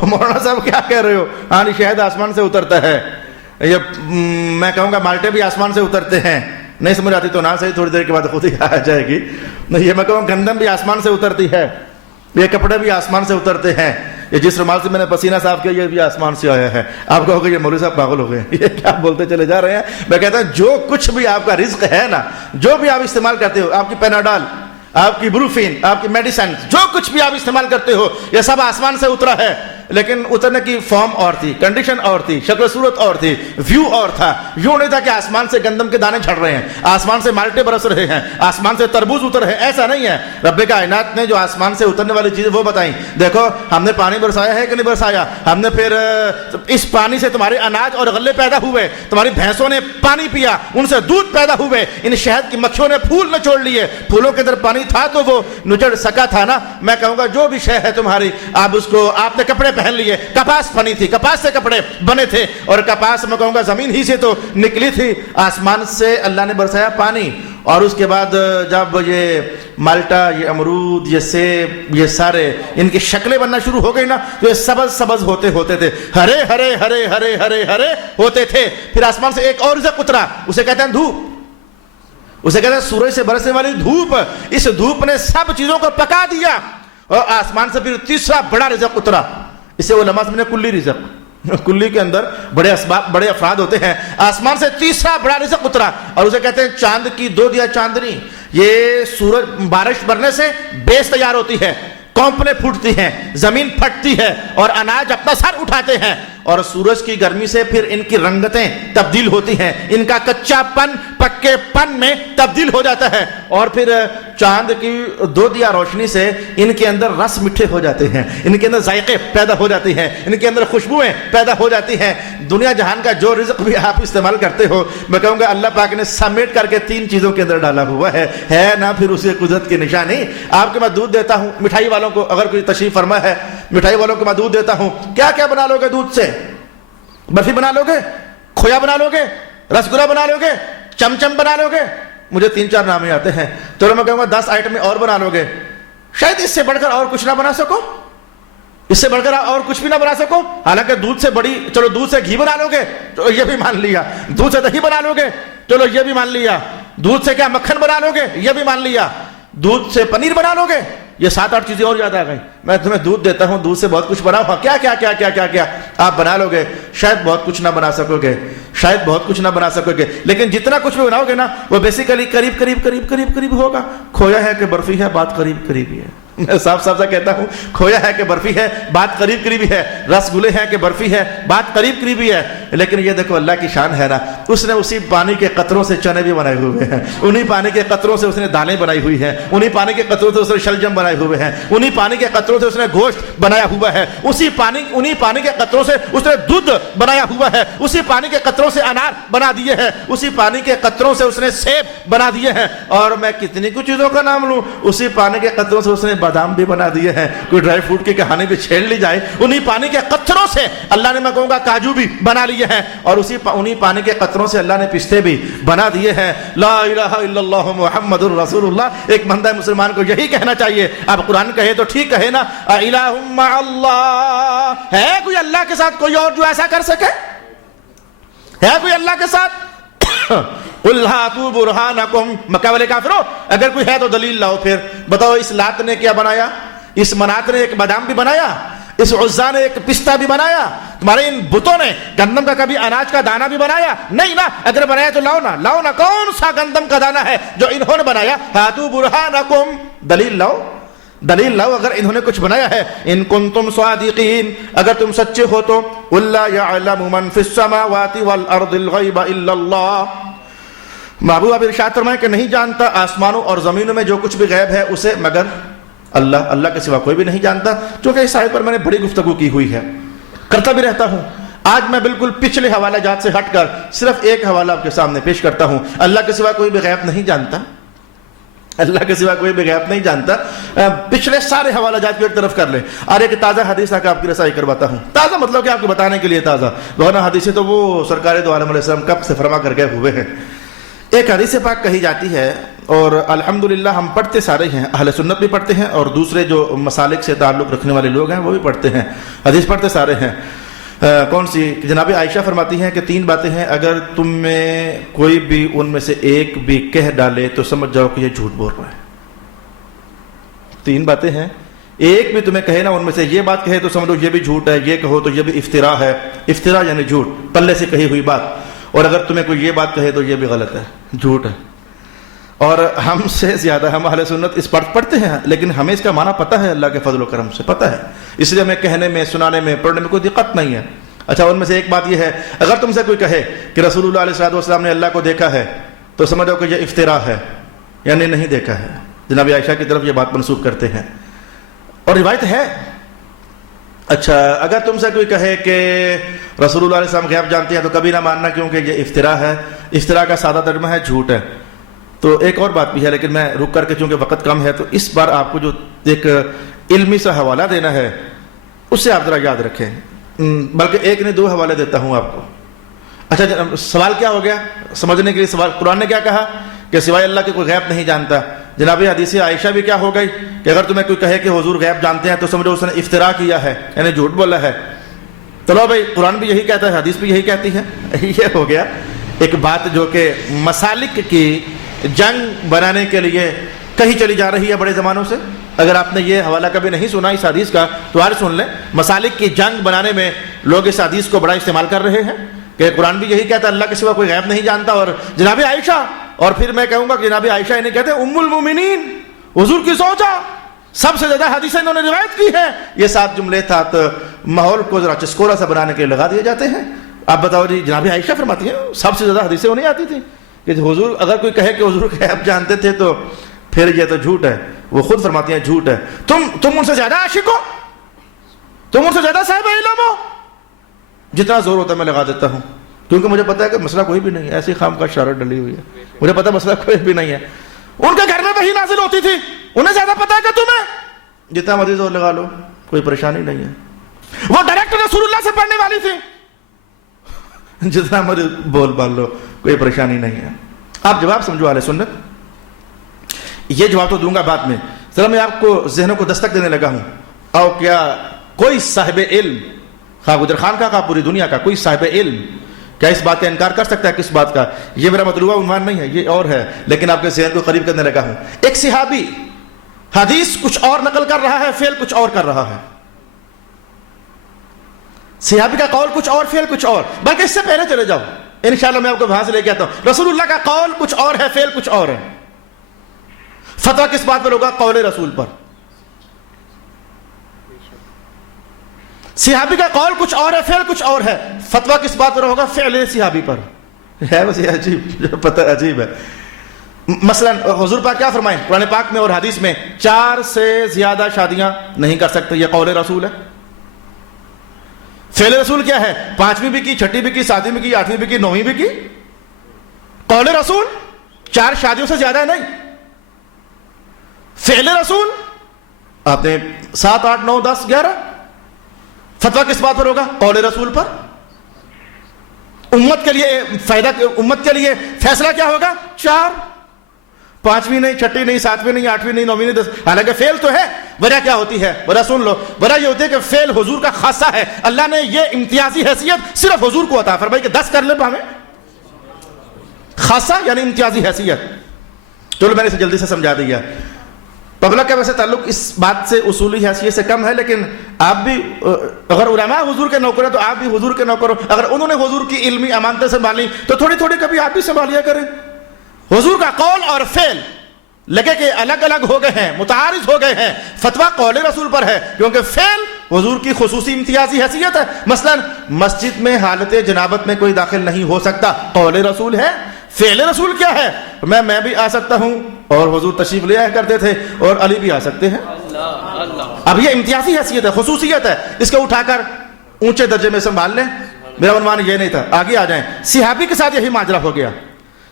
مولانا صاحب کیا کہہ رہے ہو؟ ہاں شہد آسمان سے اترتا ہے۔ یہ میں کہوں گا مالٹے بھی آسمان سے اترتے ہیں، نہیں سمجھ آتی تو نہ صحیح، تھوڑی دیر کے بعد خود ہی آ جائے گی۔ یہ میں کہوں گندم بھی آسمان سے اترتی ہے، یہ کپڑے بھی آسمان سے اترتے ہیں، یہ جس رومال سے میں نے پسینہ صاف کیا یہ بھی آسمان سے آیا ہے۔ آپ کہو گے یہ مولوی صاحب پاگل ہو گئے، یہ کیا بولتے چلے جا رہے ہیں؟ میں کہتا ہوں جو کچھ بھی آپ کا رزق ہے نا، جو بھی آپ استعمال کرتے ہو، آپ کی پیناڈال، آپ کی بروفین، آپ کی میڈیسن، جو کچھ بھی آپ استعمال کرتے ہو یہ سب آسمان سے اترا ہے، لیکن اترنے کی فارم اور تھی، کنڈیشن اور تھی، شکل صورت اور تھی، ویو اور تھا۔ یوں نہیں تھا کہ آسمان سے گندم کے دانے جھڑ رہے ہیں، آسمان سے مالٹے برس رہے ہیں، آسمان سے تربوز اتر رہے ہیں، ایسا نہیں ہے۔ رب کائنات نے جو آسمان سے اترنے والی چیزیں وہ بتائیں، دیکھو ہم نے پانی برسایا ہے کہ نہیں برسایا، ہم نے پھر اس پانی سے تمہارے اناج اور غلے پیدا ہوئے، تمہاری بھینسوں نے پانی پیا، ان سے دودھ پیدا ہوئے، ان شہد کی مکھیوں نے پھول نچوڑ لیے، پھولوں کے اندر پانی تھا تو وہ نچڑ سکا تھا نا۔ میں کہوں گا جو بھی شے ہے تمہاری، آپ اس کو، آپ نے کپڑے پہن لیے، کپاس بنی تھی، کپاس سے کپڑے بنے تھے، اور کپاس میں کہوں گا زمین ہی سے تو نکلی تھی، آسمان سے اللہ نے برسایا پانی، اور اس کے بعد جب یہ مالٹا، یہ امرود، یہ سیب، یہ سارے ان کی شکلیں بننا شروع ہو گئی نا، تو یہ سبز سبز ہوتے تھے، ہرے ہرے ہرے ہرے ہرے ہرے ہوتے تھے۔ پھر آسمان سے ایک اور رزق اترا، اسے کہتے ہیں دھوپ، اسے کہتے ہیں سورج سے برسنے والی دھوپ۔ اس دھوپ نے سب چیزوں کو پکا دیا، اور آسمان سے پھر تیسرا بڑا رزق اترا، اسے علماء سمجھتے ہیں کلی رزق، کلی کے اندر بڑے اسباب، بڑے افراد ہوتے ہیں۔ آسمان سے تیسرا بڑا رزق اترا، اور اسے کہتے ہیں چاند کی دو دیا چاندنی۔ یہ سورج بارش برنے سے بیس تیار ہوتی ہے، کونپلیں پھوٹتی ہیں، زمین پھٹتی ہے، اور اناج اپنا سر اٹھاتے ہیں، اور سورج کی گرمی سے پھر ان کی رنگتیں تبدیل ہوتی ہیں، ان کا کچا پن پکے پن میں تبدیل ہو جاتا ہے، اور پھر چاند کی دو دیا روشنی سے ان کے اندر رس میٹھے ہو جاتے ہیں، ان کے اندر ذائقے پیدا ہو جاتے ہیں، ان کے اندر خوشبوئیں پیدا ہو جاتی ہیں۔ دنیا جہان کا جو رزق بھی آپ استعمال کرتے ہو، میں کہوں گا اللہ پاک نے سمیٹ کر کے تین چیزوں کے اندر ڈالا ہوا ہے نا، پھر اسے قدرت کی نشانی۔ آپ کے میں دودھ دیتا ہوں مٹھائی والوں کو، اگر کوئی تشریف فرما ہے، مٹھائی والوں کو میں دودھ دیتا ہوں، کیا کیا بنا لو گے دودھ سے؟ برفی بنا لو گے، کھویا بنا لو گے، رسگلہ بنا لو گے، چمچم بنا لو گے، مجھے 3-4 نام ہی آتے ہیں، چلو میں کہوں گا 10 آئٹم اور بنا لو گے، شاید اس سے بڑھ کر اور کچھ نہ بنا سکو، اس سے بڑھ کر اور کچھ بھی نہ بنا سکو۔ حالانکہ دودھ سے بڑی، چلو دودھ سے گھی بنا لو گے تو یہ بھی مان لیا، دودھ سے دہی بنا لو گے چلو یہ بھی مان لیا، دودھ سے کیا مکھن بنا لو گے یہ بھی مان لیا، دودھ سے پنیر بنا لو گے، یہ 7-8 چیزیں اور یاد آ گئی۔ میں تمہیں دودھ دیتا ہوں، دودھ سے بہت کچھ بنا ہوا، کیا کیا کیا کیا کیا کیا آپ بنا لو گے، شاید بہت کچھ نہ بنا سکو گے، شاید بہت کچھ نہ بنا سکو گے، لیکن جتنا کچھ بھی بناؤ گے نا وہ بیسیکلی قریب قریب قریب قریب قریب ہوگا۔ کھویا ہے کہ برفی ہے، بات قریب قریب ہی ہے، میں صاف صاف کہتا ہوں، کھویا ہے کہ برفی ہے، بات قریب قریب ہی ہے، رس گلے ہیں کہ برفی ہے، بات قریب قریب ہی ہے، لیکن یہ دیکھو اللہ کی شان ہے نا، اس نے اسی پانی کے قطروں سے چنے بھی بنائے ہوئے ہیں، انہی پانی کے قطروں سے اس نے دالیں بنائی ہوئی ہیں، انہی پانی کے قطروں سے اس نے شلجم بنائے ہوئے ہیں، انہی پانی کے قطروں سے اس نے گوشت بنایا ہوا ہے، انہی پانی کے قطروں سے اس نے دودھ بنایا ہوا ہے، اسی پانی کے قطروں سے انار بنا دیے ہیں، اسی پانی کے قطروں سے اس نے سیب بنا دیے ہیں، اور میں کتنی کچھ چیزوں کا نام لوں، اسی پانی کے قطروں سے اس نے بادام بھی بنا دیے ہیں, کوئی ڈرائی فروٹ کی کہانی بھی چھیڑ لی جائے, انہی پانی کے قطروں سے اللہ نے, میں کہوں گا, کاجو بھی بنا لیے ہیں, اور انہی پانی کے قطروں سے اللہ نے پستے بھی بنا دیے ہیں. لا الہ الا اللہ محمد الرسول اللہ. ایک بندہ مسلمان کو یہی کہنا چاہیے. اب قرآن کہے تو ٹھیک کہے نا, الہ مع اللہ, ہے کوئی اللہ کے ساتھ کوئی اور جو ایسا کر سکے؟ ہے کوئی اللہ کے ساتھ؟ قل ہاتوا برہانکم, مکہ والے کافرو, اگر کوئی ہے تو دلیل لاؤ. پھر بتاؤ, اس لات نے کیا بنایا؟ اس منات نے ایک بادام بھی بنایا, اس عزا نے ایک پستہ بھی بنایا, تمہارے ان بتوں نے گندم کا کبھی اناج کا دانہ بھی بنایا؟ نہیں نا. اگر بنایا تو لاؤ نا, کون سا گندم کا دانہ ہے جو انہوں نے بنایا؟ ہاتوا برہانکم, دلیل لاؤ اگر انہوں نے کچھ بنایا ہے. ان کنتم صادقین, اگر تم سچے ہو تو. قل لا يعلم من في السماوات والارض الغیب الا اللہ. محبوب آپ ارشاد فرمائیں کہ نہیں جانتا آسمانوں اور زمینوں میں جو کچھ بھی غیب ہے اسے مگر اللہ. اللہ کے سوا کوئی بھی نہیں جانتا. چونکہ اس آیت پر میں نے بڑی گفتگو کی ہوئی ہے, کرتا بھی رہتا ہوں. آج میں بالکل پچھلے حوالہ جات سے ہٹ کر صرف ایک حوالہ آپ کے سامنے پیش کرتا ہوں. اللہ کے سوا کوئی بھی غیب نہیں جانتا, اللہ کے سوا کوئی بھی غیب نہیں جانتا. پچھلے سارے حوالہ جات کو ایک طرف کر لیں, اور ایک تازہ حدیث آ کے آپ کی رسائی کرواتا ہوں. تازہ مطلب کہ آپ کو بتانے کے لیے تازہ, ورنہ حدیثیں تو وہ سرکار دو عالم علیہ السلام کب سے فرما کر گئے ہوئے ہیں. ایک حدیث پاک کہی جاتی ہے, اور الحمدللہ ہم پڑھتے سارے ہیں, اہل سنت بھی پڑھتے ہیں اور دوسرے جو مسالک سے تعلق رکھنے والے لوگ ہیں وہ بھی پڑھتے ہیں, حدیث پڑھتے سارے ہیں. کون سی؟ جناب عائشہ فرماتی ہیں کہ 3 باتیں ہیں, اگر تم میں کوئی بھی ان میں سے ایک بھی کہہ ڈالے تو سمجھ جاؤ کہ یہ جھوٹ بول رہا ہے. 3 باتیں ہیں, ایک بھی تمہیں کہے نا ان میں سے یہ بات کہے تو سمجھو یہ بھی جھوٹ ہے, یہ کہو تو یہ بھی افترا ہے. افترا یعنی جھوٹ, پلے سے کہی ہوئی بات. اور اگر تمہیں کوئی یہ بات کہے تو یہ بھی غلط ہے, جھوٹ ہے. اور ہم سے زیادہ ہم اہل سنت اس پر پڑھتے ہیں, لیکن ہمیں اس کا معنی پتہ ہے, اللہ کے فضل و کرم سے پتہ ہے, اس لیے ہمیں کہنے میں, سنانے میں, پڑھنے میں کوئی دقت نہیں ہے. اچھا, ان میں سے ایک بات یہ ہے, اگر تم سے کوئی کہے کہ رسول اللہ علیہ السلام نے اللہ کو دیکھا ہے تو سمجھو کہ یہ افترا ہے, یعنی نہیں دیکھا ہے. جناب عائشہ کی طرف یہ بات منسوب کرتے ہیں, اور روایت ہے. اچھا, اگر تم سے کوئی کہے کہ رسول اللہ علیہ السلام غیب جانتے ہیں تو کبھی نہ ماننا, کیونکہ یہ افترا ہے. افترا کا سادہ ترجمہ ہے جھوٹ ہے. تو ایک اور بات بھی ہے, لیکن میں رک کر کے چونکہ وقت کم ہے تو اس بار آپ کو جو ایک علمی سا حوالہ دینا ہے اس سے آپ ذرا یاد رکھیں, بلکہ ایک نہیں 2 حوالے دیتا ہوں آپ کو. اچھا, سوال کیا ہو گیا سمجھنے کے لیے؟ سوال, قرآن نے کیا کہا کہ سوائے اللہ کے کوئی غیب نہیں جانتا. جناب حدیث عائشہ بھی کیا ہو گئی کہ اگر تمہیں کوئی کہے کہ حضور غیب جانتے ہیں تو سمجھو اس نے افترا کیا ہے, یعنی جھوٹ بولا ہے. چلو بھائی, قرآن بھی یہی کہتا ہے, حدیث بھی یہی کہتی ہے. یہ ہو گیا ایک بات جو کہ مسالک کی جنگ بنانے کے لیے کہیں چلی جا رہی ہے بڑے زمانوں سے. اگر آپ نے یہ حوالہ کبھی نہیں سنا اس حدیث کا تو آج سن لیں. مسالک کی جنگ بنانے میں لوگ اس حدیث کو بڑا استعمال کر رہے ہیں کہ قرآن بھی یہی کہتا ہے اللہ کے سوا کوئی غیب نہیں جانتا. اور جناب عائشہ, اور پھر میں کہوں گا کہ جناب عائشہ انہیں کہتے ہیں ام المومنین, حضور کی زوجہ, سب سے زیادہ حدیثیں انہوں نے روایت کی ہیں. یہ 7 جملے تھا تو ماحول کو ذرا چسکورا سا بنانے کے لیے لگا دیے جاتے ہیں. آپ بتاؤ جی, جناب عائشہ فرماتی ہیں سب سے زیادہ حدیثیں انہیں آتی تھیں کہ حضور, اگر کوئی کہے کہ حضور غیب جانتے تھے تو پھر یہ تو جھوٹ ہے. وہ خود فرماتی ہیں جھوٹ ہے. تم ان سے زیادہ عاشق ہو, تم ان سے زیادہ صاحب علم ہو. جتنا زور ہوتا ہے میں لگا دیتا ہوں, کیونکہ مجھے پتا ہے کہ مسئلہ کوئی بھی نہیں ہے, ایسی خام کا شرارت ڈلی ہوئی ہے. مجھے پتا مسئلہ کوئی بھی نہیں ہے. ان کے گھر میں وحی نازل ہوتی تھی, انہیں زیادہ پتا ہے کہ تمہیں. جتنا مرضی زور لگا لو کوئی پریشانی نہیں ہے. وہ ڈائریکٹ رسول اللہ سے پڑھنے والی تھی, جتنا مرضی بول بال لو کوئی پریشانی نہیں ہے. آپ جواب سمجھو اہل سنت. یہ جواب تو دوں گا بعد میں, ذرا میں آپ کو ذہنوں کو دستک دینے لگا ہوں. اور کیا کوئی صاحب علم, خواہ گجر خان کا خواہ پوری دنیا کا, کوئی صاحب علم کیا اس بات کا انکار کر سکتا ہے؟ کس بات کا؟ یہ میرا مطلوبہ عنوان نہیں ہے, یہ اور ہے, لیکن آپ کے ذہن کو قریب کرنے لگا ہوں. ایک صحابی حدیث کچھ اور نقل کر رہا ہے, فعل کچھ اور کر رہا ہے. صحابی کا قول کچھ اور, فعل کچھ اور. بلکہ اس سے پہلے چلے جاؤ, انشاءاللہ میں آپ کو وہاں سے لے کے آتا ہوں. رسول اللہ کا قول کچھ اور ہے, فعل کچھ اور ہے. فتویٰ کس بات پر ہوگا؟ قول رسول پر. صحابی کا قول کچھ اور ہے, فعل کچھ اور ہے. فتویٰ کس بات پر ہوگا؟ فعل صحابی پر. ہے ویسے عجیب, پتہ عجیب ہے. مثلا حضور پاک کیا فرمائیں قرآن پاک میں اور حدیث میں؟ 4 سے زیادہ شادیاں نہیں کر سکتے, یہ قول رسول ہے. فعل رسول کیا ہے؟ 5ویں بھی کی, 6ٹھی بھی کی, 7ویں بھی کی, 8ویں بھی کی, 9ویں بھی کی. قول رسول 4 شادیوں سے زیادہ نہیں. فعل رسول آپ نے 7 8 9 10 11 فتویٰ کس بات پر ہوگا؟ قول رسول پر. امت کے لیے فائدہ، امت کے لیے فیصلہ کیا ہوگا؟ 4. 5ویں نہیں، 6ٹھی نہیں، 7ویں نہیں، 8ویں نہیں، 9ویں نہیں، 10. حالانکہ فعل تو ہے. وجہ کیا ہوتی ہے؟ وجہ سن لو. وجہ یہ ہوتی ہے کہ فعل حضور کا خاصہ ہے. اللہ نے یہ امتیازی حیثیت صرف حضور کو عطا فرمائی کہ 10 کر لے تو ہمیں خاصہ یعنی امتیازی حیثیت. چلو میں نے اسے جلدی سے سمجھا دیا. پبلک کا ویسے تعلق اس بات سے اصولی حیثیت سے کم ہے، لیکن آپ بھی اگر علماء حضور کے نوکر ہیں تو آپ بھی حضور کے نوکر ہو. اگر انہوں نے حضور کی علمی امانتیں سنبھالی تو تھوڑی تھوڑی کبھی آپ بھی سنبھالیا کریں. حضور کا قول اور فعل لگے کہ الگ الگ ہو گئے ہیں، متعارض ہو گئے ہیں، فتویٰ قول رسول پر ہے کیونکہ فعل حضور کی خصوصی امتیازی حیثیت ہے. مثلا مسجد میں حالت جنابت میں کوئی داخل نہیں ہو سکتا، قول رسول ہے. فعل رسول کیا ہے؟ میں بھی آ سکتا ہوں اور حضور تشریف لے آیا کرتے تھے اور علی بھی آ سکتے ہیں. اب یہ امتیازی حیثیت ہے، خصوصیت ہے. اس کو اٹھا کر اونچے درجے میں سنبھال لیں. میرا عنوان یہ نہیں تھا، آگے آ جائیں. صحابی کے ساتھ یہی ماجرا ہو گیا.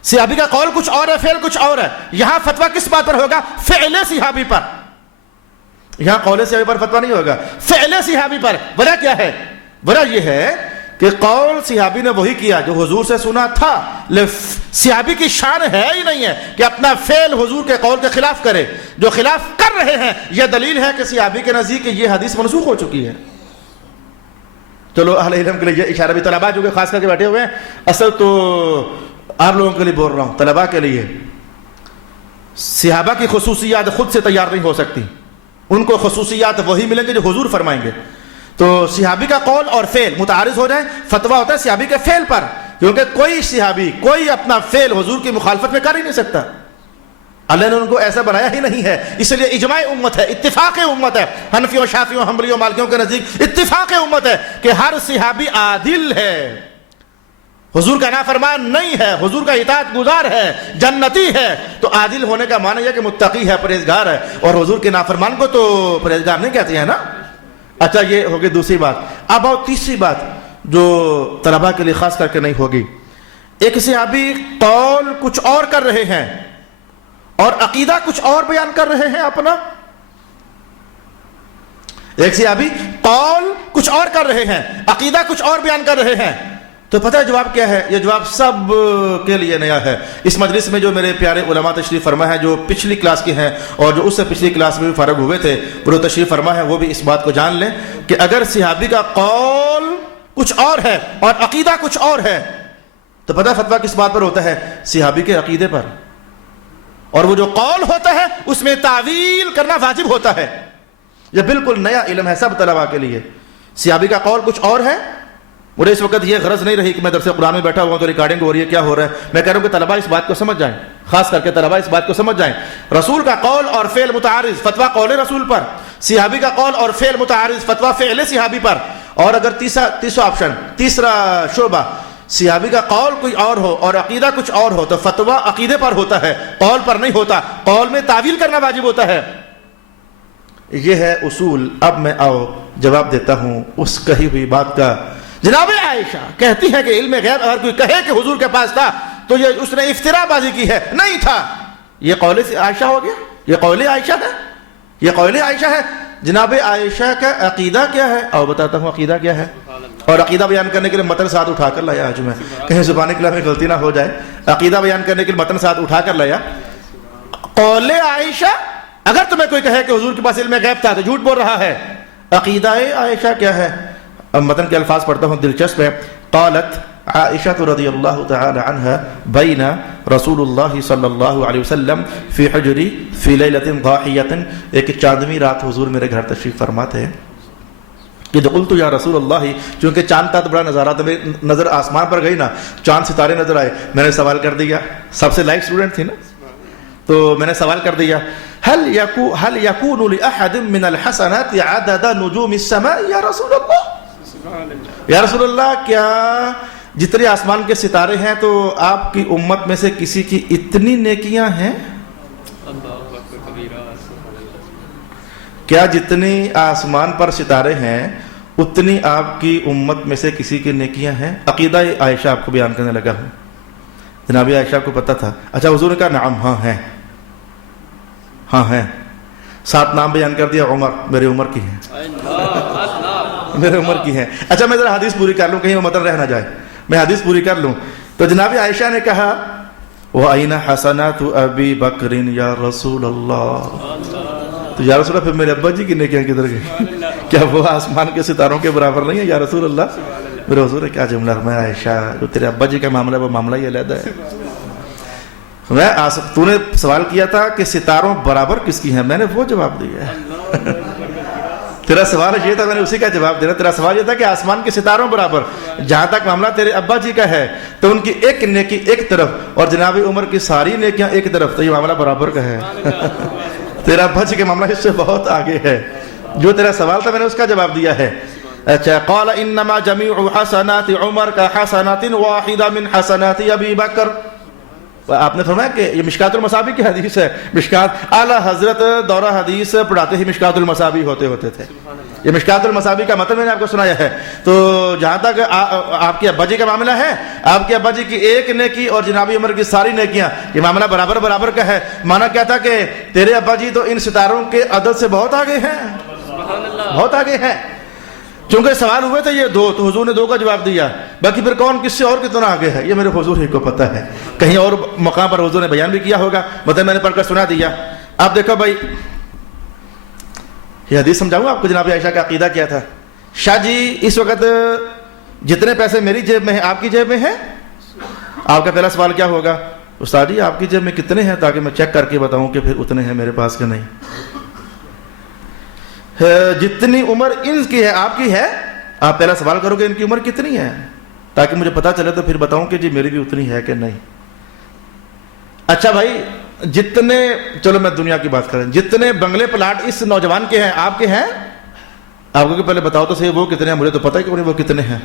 صحابی کا قول کچھ اور ہے، فعل کچھ اور ہے. یہاں فتویٰ کس بات پر ہوگا؟ فعل صحابی پر. یہاں قول صحابی پر فتویٰ نہیں ہوگا، فعل صحابی پر. وجہ کیا ہے؟ وجہ یہ ہے کہ قول صحابی نے وہی کیا جو حضور سے سنا تھا. صحابی کی شان ہے ہی نہیں ہے کہ اپنا فعل حضور کے قول کے خلاف کرے. جو خلاف کر رہے ہیں یہ دلیل ہے کہ صحابی کے نزدیک یہ حدیث منسوخ ہو چکی ہے. چلو اہل علم کے لیے یہ اشارہ بھی. طلباء جو کہ خاص کر کے بیٹھے ہوئے ہیں، اصل تو آپ لوگوں کے لیے بول رہا ہوں، طلباء کے لیے. صحابہ کی خصوصیات خود سے تیار نہیں ہو سکتی. ان کو خصوصیات وہی ملیں گے جو حضور فرمائیں گے. تو صحابی کا قول اور فعل متعارض ہو جائیں، فتویٰ ہوتا ہے صحابی کے فعل پر، کیونکہ کوئی صحابی کوئی اپنا فعل حضور کی مخالفت میں کر ہی نہیں سکتا. اللہ نے ان کو ایسا بنایا ہی نہیں ہے. اس لیے اجماع امت ہے، اتفاق امت ہے. حنفیوں، شافیوں، حنبلیوں، مالکیوں کے نزدیک اتفاق امت ہے کہ ہر صحابی عادل ہے، حضور کا نافرمان نہیں ہے، حضور کا اطاعت گزار ہے، جنتی ہے. تو عادل ہونے کا معنی یہ کہ متقی ہے، پرہیزگار ہے. اور حضور کے نافرمان کو تو پرہیزگار نہیں کہتے ہیں نا. اچھا یہ ہوگی دوسری بات. اب آؤ تیسری بات جو طلباء کے لیے خاص کر کے نہیں ہوگی. ایک صحابی قول کچھ اور کر رہے ہیں اور عقیدہ کچھ اور بیان کر رہے ہیں اپنا. ایک صحابی قول کچھ اور کر رہے ہیں، عقیدہ کچھ اور بیان کر رہے ہیں. تو پتہ ہے جواب کیا ہے؟ یہ جواب سب کے لیے نیا ہے. اس مجلس میں جو میرے پیارے علماء تشریف فرما ہے، جو پچھلی کلاس کے ہیں اور جو اس سے پچھلی کلاس میں بھی فارغ ہوئے تھے، وہ تشریف فرما ہے، وہ بھی اس بات کو جان لیں کہ اگر صحابی کا قول کچھ اور ہے اور عقیدہ کچھ اور ہے تو پتہ فتویٰ کس بات پر ہوتا ہے؟ صحابی کے عقیدے پر. اور وہ جو قول ہوتا ہے اس میں تعویل کرنا واجب ہوتا ہے. یہ بالکل نیا علم ہے سب طلباء کے لیے. صحابی کا قول کچھ اور ہے. مجھے اس وقت یہ غرض نہیں رہی کہ میں درس قرآن میں بیٹھا ہوا تو ریکارڈنگ ہو رہی ہے، کیا ہو رہا ہے. میں کہہ رہا ہوں کہ طلباء اس بات کو سمجھ جائیں، خاص کر کے طلباء اس بات کو سمجھ جائیں. رسول کا قول اور فعل متعارض، فتویٰ قول رسول پر. صحابی کا قول اور فعل متعارض، فتویٰ فعل صحابی پر. اور اگر تیسرا آپشن، تیسرا شعبہ، صحابی کا قول کوئی اور ہو اور عقیدہ کچھ اور ہو تو فتویٰ عقیدے پر ہوتا ہے، قول پر نہیں ہوتا. قول میں تعویل کرنا واجب ہوتا ہے. یہ ہے اصول. اب میں آؤ جواب دیتا ہوں اس کہی ہوئی بات کا. جناب عائشہ کہتی ہے کہ علم غیب اگر کوئی کہے کہ حضور کے پاس تھا تو یہ اس نے افتراء بازی کی ہے. نہیں تھا. یہ قول عائشہ ہو گیا، یہ قول عائشہ ہے، یہ قول عائشہ ہے. جناب عائشہ کا عقیدہ کیا ہے؟ اور بتاتا ہوں عقیدہ کیا ہے. اور عقیدہ بیان کرنے کے لیے متن ساتھ اٹھا کر لایا. آج میں کہیں زبان کلام میں غلطی نہ ہو جائے. عقیدہ بیان کرنے کے لیے متن ساتھ اٹھا کر لایا. قول عائشہ، اگر تمہیں کوئی کہے کہ حضور کے پاس علم غیب تھا تو جھوٹ بول رہا ہے. عقیدہ عائشہ کیا ہے؟ اب متن کے الفاظ پڑھتا ہوں، دلچسپ ہے. قالت عائشہ رضی اللہ تعالی عنہ بین رسول اللہ صلی اللہ علیہ وسلم فی حجری فی لیلۃ ضاحیۃ. ایک چاندنی رات حضور میرے گھر تشریف فرما تھے. کہ قلت یا رسول اللہ، چونکہ چاند تھا تو بڑا نظارہ تھا، میری نظر آسمان پر گئی نا، چاند ستارے نظر آئے. میں نے سوال کر دیا، سب سے لائق اسٹوڈنٹ تھی نا، تو میں نے سوال کر دیا هل يكون لأحد من الحسنات عدد نجوم السماء یا رسول اللہ. یا رسول اللہ، کیا جتنے آسمان کے ستارے ہیں تو آپ کی امت میں سے کسی کی اتنی نیکیاں ہیں؟ کیا جتنی آسمان پر ستارے ہیں اتنی آپ کی امت میں سے کسی کی نیکیاں ہیں؟ عقیدہ عائشہ آپ کو بیان کرنے لگا ہوں. جناب عائشہ کو پتہ تھا. اچھا حضور نے کہا نعم، ہاں ہیں، ہاں ہیں. 7 نام بیان کر دیا. عمر میری عمر کی ہیں, میرے عمر کی ہیں. اچھا میں ذرا حدیث پوری کر لوں, کہیں وہ مطلب رہ نہ جائے, میں حدیث پوری کر لوں. تو جناب عائشہ نے کہا وَأَيْنَ حَسَنَاتُ أَبِي بَكْرٍ یا رسول اللہ. تو یا رسول اللہ پھر میرے ابا جی کی نیکیاں کدھر گئی؟ کیا وہ آسمان کے ستاروں کے برابر نہیں ہے یا رسول اللہ؟ میرے حضور نے کیا جملہ فرمایا, عائشہ جو تیرے ابا جی کا معاملہ ہے وہ معاملہ ہی علیحدہ ہے. تو نے سوال کیا تھا کہ ستاروں برابر کس کی ہیں, میں نے وہ جواب دیا ہے. تیرا سوال یہ تھا, میں نے اسی کا جواب دینا. تیرا سوال یہ تھا کہ آسمان کے ستاروں برابر. جہاں تک معاملہ تیرے ابا جی کا ہے تو ان کی ایک نیکی ایک طرف اور جناب عمر کی ساری نیکیاں ایک طرف, تو یہ معاملہ برابر کا ہے. تیرا ابا جی کا معاملہ اس سے بہت آگے ہے. جو تیرا سوال تھا میں نے اس کا جواب دیا ہے. اچھا, قال انما جميع حسنات عمر كحسنات واحدة من حسنات ابي بکر. آپ نے فرمایا کہ یہ مشکات المصابیح کی حدیث ہے. مشکات اعلی حضرت دورہ حدیث پڑھاتے ہی مشکات المصابیح ہوتے تھے. یہ مشکات المصابیح کا مطلب میں نے آپ کو سنایا ہے. تو جہاں تک آپ کے ابا جی کا معاملہ ہے, آپ کے ابا جی کی ایک نیکی اور جناب عمر کی ساری نیکیاں, یہ معاملہ برابر کا ہے. مانا کیا تھا کہ تیرے ابا جی تو ان ستاروں کے عدد سے بہت آگے ہیں, بہت آگے ہیں. چونکہ سوال ہوئے تھے یہ 2, تو حضور نے 2 کا جواب دیا. باقی پھر کون کس سے اور کتنا آگے ہے یہ میرے حضور ہی کو پتہ ہے. کہیں اور مقام پر حضور نے بیان بھی کیا ہوگا, مطلب میں نے پڑھ کر سنا دیا. آپ دیکھو بھائی, یہ حدیث سمجھاؤں آپ کو. جناب عائشہ کا عقیدہ کیا تھا؟ شاہ جی اس وقت جتنے پیسے میری جیب میں ہیں آپ کی جیب میں ہیں. آپ کا پہلا سوال کیا ہوگا؟ استاد جی آپ کی جیب میں کتنے ہیں, تاکہ میں چیک کر کے بتاؤں کہ پھر اتنے ہیں میرے پاس کہ نہیں. جتنی عمر ان کی ہے آپ کی ہے, آپ پہلا سوال کرو گے ان کی عمر کتنی ہے, تاکہ مجھے پتا چلے تو پھر بتاؤں کہ جی میری بھی اتنی ہے کہ نہیں. اچھا بھائی, جتنے, چلو میں دنیا کی بات کریں, جتنے بنگلے پلاٹ اس نوجوان کے ہیں آپ کے ہیں. آپ کو پہلے بتاؤ تو صحیح وہ کتنے ہیں, مجھے تو پتا ہے کہ وہ کتنے ہیں.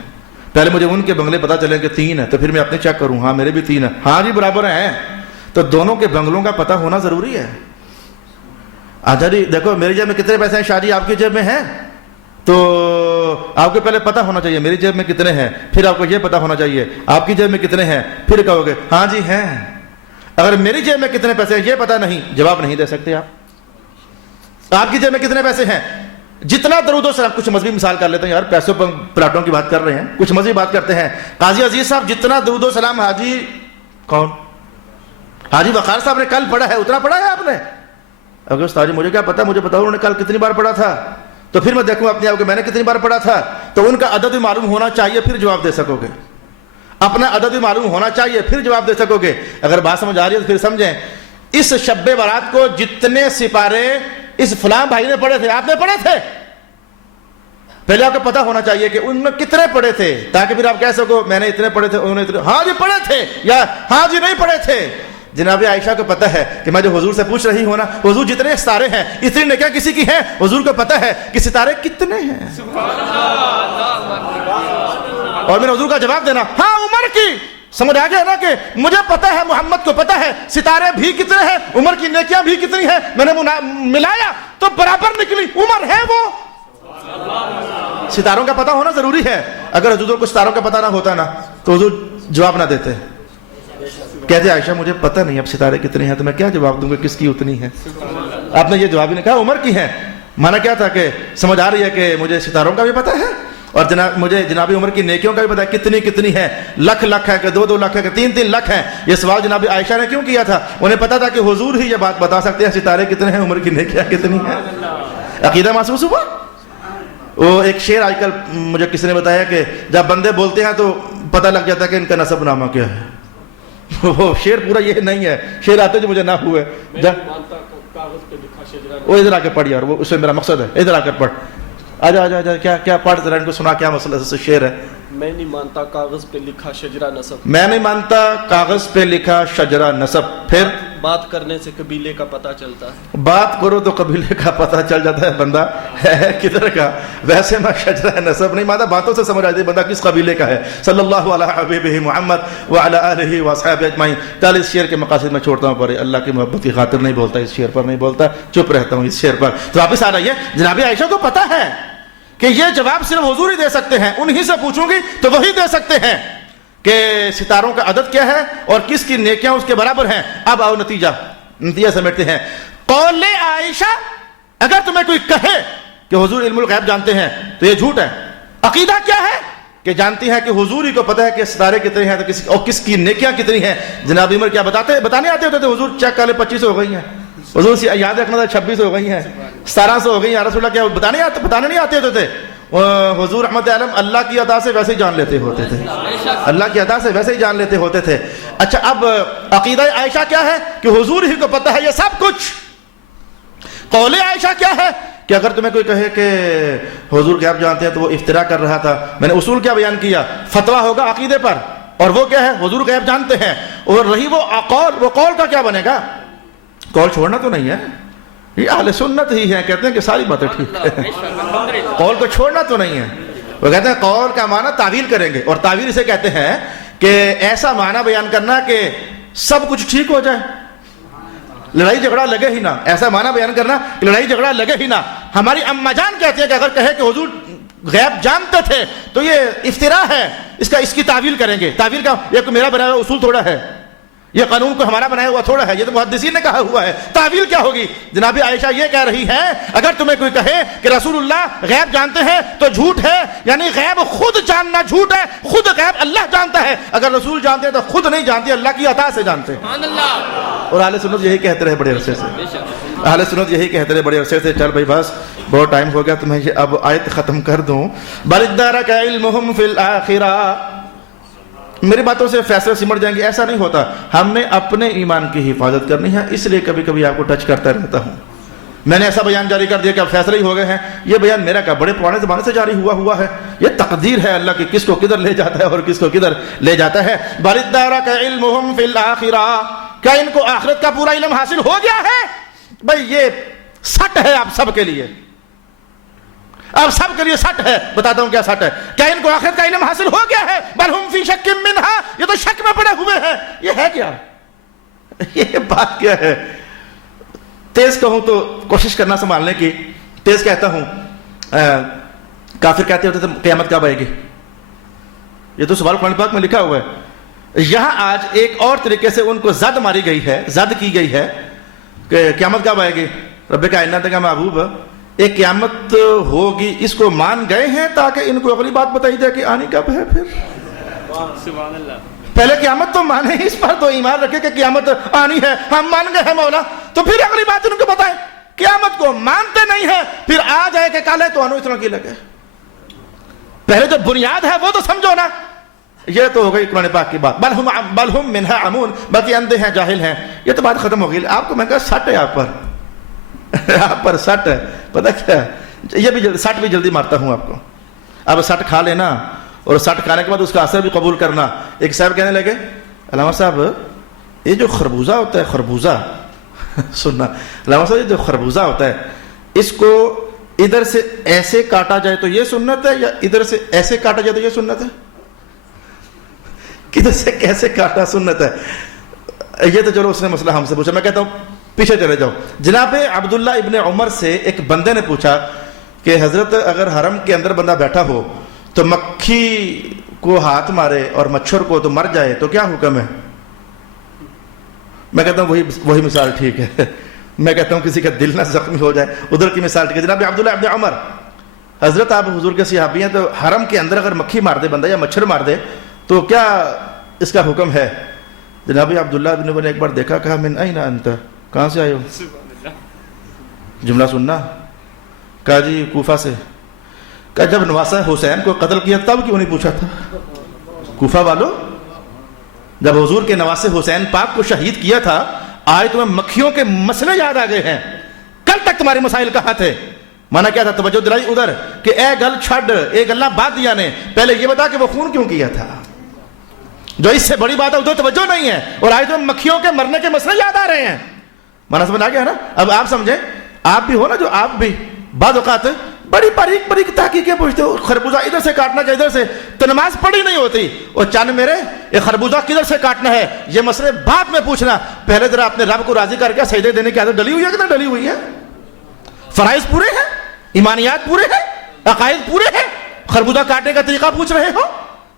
پہلے مجھے ان کے بنگلے پتا چلے کہ 3 ہیں, تو پھر میں اپنے چیک کروں, ہاں میرے بھی 3 ہیں, ہاں جی برابر ہیں. تو دونوں کے بنگلوں کا پتہ ہونا ضروری ہے. اچھا جی دیکھو میری جیب میں کتنے پیسے ہیں, شاہ جی آپ کی جیب میں ہیں, تو آپ کو پہلے پتہ ہونا چاہیے میری جیب میں کتنے ہیں, پھر آپ کو یہ پتہ ہونا چاہیے آپ کی جیب میں کتنے ہیں, پھر کہو گے ہاں جی ہیں. اگر میری جیب میں کتنے پیسے ہیں یہ پتہ نہیں, جواب نہیں دے سکتے آپ. آپ کی جیب میں کتنے پیسے ہیں, جتنا درود و سلام, کچھ مذہبی مثال کر لیتے ہیں یار, پیسوں پر پلاٹوں کی بات کر رہے ہیں, کچھ مذہبی بات کرتے ہیں. قاضی عزیز صاحب جتنا درود و سلام حاجی کون, حاجی وقار صاحب نے کل پڑھا ہے اتنا پڑھا ہے آپ نے. اگر استاد جی مجھے کیا پتا, مجھے بتاؤ انہوں نے کل کتنی بار پڑھا تھا, تو پھر میں دیکھوں اپنے آپ کو میں نے کتنی بار پڑھا تھا. تو ان کا عدد بھی معلوم ہونا چاہیے پھر جواب دے سکو گے. اپنا عدد بھی معلوم ہونا چاہیے پھر جواب دے سکو گے. اگر بات سمجھ آ رہی ہے تو پھر سمجھیں. اس شب برات کو جتنے سپارے اس فلاں بھائی نے پڑھے تھے آپ نے پڑھے تھے, پہلے آپ کو پتا ہونا چاہیے کہ ان میں کتنے پڑھے تھے, تاکہ پھر آپ کہہ سکو میں نے اتنے پڑھے تھے, انہوں نے اتنے, ہاں جی پڑھے تھے یا ہاں جی نہیں پڑھے تھے. جناب عائشہ کو پتہ ہے کہ میں جو حضور سے پوچھ رہی ہوں نا, حضور جتنے ستارے ہیں اتنی نیکیاں کسی کی ہیں, حضور کو پتہ ہے کہ ستارے کتنے ہیں. اور میں نے حضور کا جواب دینا, ہاں عمر کی, سمجھ آ گیا نا کہ مجھے پتہ ہے, محمد کو پتہ ہے ستارے بھی کتنے ہیں, عمر کی نیکیاں بھی کتنی ہیں. میں نے ملایا تو برابر نکلی, عمر ہے وہ. ستاروں کا پتہ ہونا ضروری ہے. اگر حضور کو ستاروں کا پتہ نہ ہوتا نا تو حضور جواب نہ دیتے, کہتے عائشہ مجھے پتہ نہیں اب ستارے کتنے ہیں, تو میں کیا جواب دوں گا کس کی اتنی ہے. آپ نے یہ جواب ہی نہیں کہا عمر کی ہیں. مانا کیا تھا کہ سمجھ آ رہی ہے کہ مجھے ستاروں کا بھی پتہ ہے اور مجھے جناب عمر کی نیکیوں کا بھی پتہ ہے کتنی کتنی ہے. لاکھ ہے کہ 2 لاکھ ہے کہ 3 لاکھ ہے. یہ سوال جناب عائشہ نے کیوں کیا تھا؟ انہیں پتا تھا کہ حضور ہی یہ بات بتا سکتے ہیں ستارے کتنے ہیں, عمر کی نیکیاں کتنی ہیں. عقیدہ محسوس ہوا. وہ ایک شعر آج کل مجھے کسی نے بتایا کہ جب بندے بولتے ہیں تو پتہ لگ جاتا ہے کہ ان کا نسب نامہ کیا ہے. وہ شعر پورا یہ نہیں ہے, شعر آتے جو مجھے نہ ہوئے. وہ ادھر آ کے پڑھ یار, وہ اس میں میرا مقصد ہے, ادھر آ کر پڑھ. آجا کیا پڑھ ذرا, ان کو سنا کیا مسئلہ سے شعر ہے. میں نہیں مانتا کاغذ پہ لکھا شجرہ نسب, میں نہیں مانتا کاغذ پہ لکھا شجرہ نسب. پھر بات کرنے سے قبیلے کا پتہ چلتا ہے. بات کرو تو قبیلے کا پتہ چل جاتا ہے بندہ ہے کدھر کا. ویسے میں شجرہ نسب نہیں مانتا, باتوں سے سمجھ آتی ہے بندہ کس قبیلے کا ہے. صلی اللہ علیہ حبیبہ محمد وعلی آلہ واصحابہ اجمعین. کل اس شعر کے مقاصد میں چھوڑتا ہوں, پر اللہ کی محبت کی خاطر نہیں بولتا, اس شعر پر نہیں بولتا, چپ رہتا ہوں اس شعر پر. تو واپس آ رہی ہے, جناب عائشہ کو پتہ ہے کہ یہ جواب صرف حضور ہی دے سکتے ہیں, انہی سے پوچھوں گی تو وہی دے سکتے ہیں کہ ستاروں کا عدد کیا ہے اور کس کی نیکیاں اس کے برابر ہیں. اب آؤ نتیجہ سمیٹتے ہیں. قول عائشہ اگر تمہیں کوئی کہے کہ حضور علم الغیب جانتے ہیں تو یہ جھوٹ ہے. عقیدہ کیا ہے کہ جانتی ہیں کہ حضور ہی کو پتہ ہے کہ ستارے کتنے ہیں اور کس کی نیکیاں کتنی ہیں. جناب عمر کیا بتانے آتے ہوتے تھے حضور چیک کر لے 25 ہو گئی ہیں, حضور سے یاد رکھنا تھا 26 ہو گئی ہیں, 1700 ہو گئی ہیں, یا رسول اللہ کیا بتانے نہیں آتے ہوتے تھے. حضور رحمت عالم اللہ کی عطا سے ویسے ہی جان لیتے ہوتے تھے, اللہ کی عطا سے ویسے ہی جان لیتے ہوتے تھے. اچھا اب عقیدہ عائشہ کیا ہے کہ حضور ہی کو پتہ ہے یہ سب کچھ. قول عائشہ کیا ہے کہ اگر تمہیں کوئی کہے کہ حضور غیب جانتے ہیں تو وہ افترا کر رہا تھا. میں نے اصول کیا بیان کیا, فتویٰ ہوگا عقیدے پر, اور وہ کیا ہے حضور غیب جانتے ہیں. اور رہی وہ قول کا کیا بنے گا, قول چھوڑنا تو نہیں ہے, یہ اہل سنت ہی ہیں کہتے ہیں کہ ساری باتیں ٹھیک ہے, قول کو چھوڑنا تو نہیں ہے. وہ کہتے ہیں قول کا معنی تعویل کریں گے, اور تعویل اسے کہتے ہیں کہ ایسا معنی بیان کرنا کہ سب کچھ ٹھیک ہو جائے, لڑائی جھگڑا لگے ہی نہ, ایسا معنی بیان کرنا کہ لڑائی جھگڑا لگے ہی نہ. ہماری اما جان کہتے ہیں کہ اگر کہے کہ حضور غیب جانتے تھے تو یہ افتراء ہے, اس کی تعویل کریں گے. تعویل کا یہ میرا بنایا ہوا اصول تھوڑا ہے, یہ قانون کو ہمارا بنایا ہوا تھوڑا ہے, یہ تو محدثین نے کہا ہوا ہے. تعویل کیا ہوگی؟ جناب عائشہ یہ کہہ رہی ہے اگر تمہیں کوئی کہے کہ رسول اللہ غیب جانتے ہیں تو جھوٹ ہے, یعنی غیب خود جاننا جھوٹ ہے. خود غیب اللہ جانتا ہے, اگر رسول جانتے ہیں تو خود نہیں جانتے, اللہ کی عطا سے جانتے. اور اہل سنت یہی کہتے رہے بڑے عرصے سے, اہل سنت یہی کہتے رہے بڑے عرصے سے. چل بھائی بس بہت ٹائم ہو گیا, تو میں یہ اب آیت ختم کر دوں. بل ادارک علمہم فی الآخرہ, میری باتوں سے فیصلے سمٹ جائیں گے, ایسا نہیں ہوتا. ہم نے اپنے ایمان کی حفاظت کرنی ہے, اس لیے کبھی کبھی آپ کو ٹچ کرتا رہتا ہوں. میں نے ایسا بیان جاری کر دیا کہ اب فیصلے ہی ہو گئے ہیں. یہ بیان میرا کا بڑے پرانے زمانے سے جاری ہوا ہے. یہ تقدیر ہے اللہ کی, کس کو کدھر لے جاتا ہے اور کس کو کدھر لے جاتا ہے. بل ادارک علمہم فی الآخرہ, کیا ان کو آخرت کا پورا علم حاصل ہو گیا ہے؟ بھائی یہ سٹ ہے آپ سب کے لیے, آپ سب کے لیے سٹ ہے. بتاتا ہوں کیا سٹ ہے. کیا ان کو آخرت کا علم حاصل ہو گیا ہے؟ بل ہم فی شک منہا, یہ تو شک میں پڑے ہوئے ہیں. یہ ہے کیا, یہ بات کیا ہے؟ تیز کہوں تو کوشش کرنا سنبھالنے کی, تیز کہتا ہوں. کافر کہتے ہوتے تھے قیامت کب آئے گی, یہ تو سوال قرآن پاک میں لکھا ہوا ہے. یہاں آج ایک اور طریقے سے ان کو زد ماری گئی ہے, زد کی گئی ہے کہ قیامت کب آئے گی. رب کائنات کا محبوب ایک قیامت ہوگی, اس کو مان گئے ہیں تاکہ ان کو اگلی بات بتائی جائے کہ آنی کب ہے. پھر سبحان اللہ, پہلے قیامت تو مانے, اس پر تو ایمان رکھے کہ قیامت آنی ہے, ہم مان گئے ہیں مولا, تو پھر اگلی بات ان کو بتائیں. قیامت کو مانتے نہیں ہیں, پھر آ جائے کہ کل ہے تو انو اس طرح کی لگے. پہلے جو بنیاد ہے وہ تو سمجھو نا. یہ تو ہو گئی قرآن پاک کی بات. بل ہم منہا عمون, باقی اندھے ہیں جاہل ہیں. یہ تو بات ختم ہو گئی. آپ کو میں کہا سٹ ہے آپ پر, آپ پر سٹ ہے. پتہ کیا ہے, یہ بھی سٹ بھی جلدی مارتا ہوں آپ کو. اب سٹ کھا لینا اور سٹ کھانے کے بعد اس کا اثر بھی قبول کرنا. ایک صاحب کہنے لگے علامہ صاحب یہ جو خربوزہ ہوتا ہے, خربوزہ سننا علامہ صاحب, یہ جو خربوزہ ہوتا ہے اس کو ادھر سے ایسے کاٹا جائے تو یہ سنت ہے, یا ادھر سے ایسے کاٹا جائے تو یہ سنت ہے؟ کدھر سے کیسے کاٹا سنت ہے؟ یہ تو چلو اس نے مسئلہ ہم سے پوچھا. میں کہتا ہوں پیچھے چلے جاؤ. جناب عبداللہ ابن عمر سے ایک بندے نے پوچھا کہ حضرت اگر حرم کے اندر بندہ بیٹھا ہو تو مکھی کو ہاتھ مارے اور مچھر کو تو مر جائے تو کیا حکم ہے؟ میں کہتا ہوں وہی مثال ٹھیک ہے. میں کہتا ہوں کسی کا دل نہ زخمی ہو جائے, ادھر کی مثال ٹھیک ہے. جناب عبداللہ ابن عمر, حضرت آپ حضور کے صحابی ہیں, تو حرم کے اندر اگر مکھی مار دے بندہ یا مچھر مار دے تو کیا اس کا حکم ہے؟ جناب عبداللہ ابن عمر نے ایک بار دیکھا, کہا من این انت, کہاں سے آئے ہو؟ جملہ سننا. کہا جی کوفہ سے. کہا جب نواسہ حسین کو قتل کیا تب کیوں نہیں پوچھا تھا؟ کوفہ والو, جب حضور کے نواسے حسین پاک کو شہید کیا تھا آج تمہیں مکھیوں کے مسئلے یاد آ گئے ہیں, کل تک تمہارے مسائل کہاں تھے؟ مانا کیا تھا؟ توجہ دلائی ادھر کہ اے گل چھڑ, اے گلا بات دیا نے, پہلے یہ بتا کہ وہ خون کیوں کیا تھا. جو اس سے بڑی بات ہے ادھر توجہ نہیں ہے, اور آج تمہیں مکھیوں کے مرنے کے مسئلے یاد آ رہے ہیں. مانا سمجھ آ گیا نا؟ اب آپ سمجھیں, آپ بھی ہو نا جو آپ بھی بعض اوقات بڑی باریک تحقیقیں پوچھتے ہو, خربوزہ ادھر سے کاٹنا چاہیے ادھر سے, تو نماز پڑھی نہیں ہوتی. اور چاند میرے یہ خربوزہ کدھر سے کاٹنا ہے یہ مسئلے بعد میں پوچھنا, پہلے ذرا اپنے رب کو راضی کر کے سجدے دینے کی عادت ڈلی ہوئی ہے کہ نہ ڈلی ہوئی ہے؟ فرائض پورے ہیں, ایمانیات پورے ہیں, عقائد پورے ہیں, خربوزہ کاٹنے کا طریقہ پوچھ رہے ہو.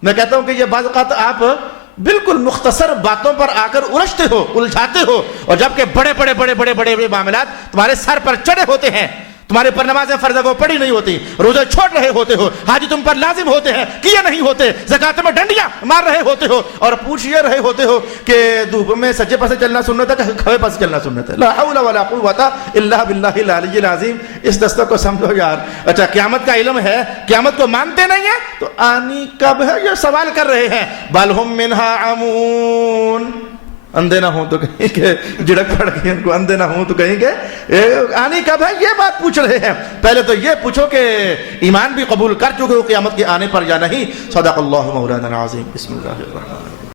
میں کہتا ہوں کہ یہ بعض اوقات آپ بالکل مختصر باتوں پر آ کر الجھتے ہو, الجھاتے ہو, اور جبکہ بڑے بڑے معاملات تمہارے سر پر چڑھے ہوتے ہیں تمہارے پر نمازیں فرض وہ پڑھی نہیں ہوتی, روزے چھوڑ رہے ہوتے ہو, حج تم پر لازم ہوتے ہیں کیے نہیں ہوتے, زکات میں ڈنڈیاں مار رہے ہوتے ہو, اور پوچھ یہ رہے ہوتے ہو کہ دھوپ میں سجے پاسے چلنا سنت ہے کہ کھوے پاسے چلنا سنت ہے. لا حول ولا قوت الا باللہ العلی العظیم. اس دستک کو سمجھو یار. اچھا قیامت کا علم ہے, قیامت کو مانتے نہیں ہیں, تو آنی کب ہے یہ سوال کر رہے ہیں. بل ہم منہا عمون, اندھے نہ ہوں تو کہیں کہ جھڑک پڑ گئی ان کو, اندھے نہ ہوں تو کہیں کہ آنی کب ہے, یہ بات پوچھ رہے ہیں. پہلے تو یہ پوچھو کہ ایمان بھی قبول کر چکے ہو قیامت کے آنے پر یا نہیں. صدق اللہ مولانا العظیم. بسم اللہ الرحمن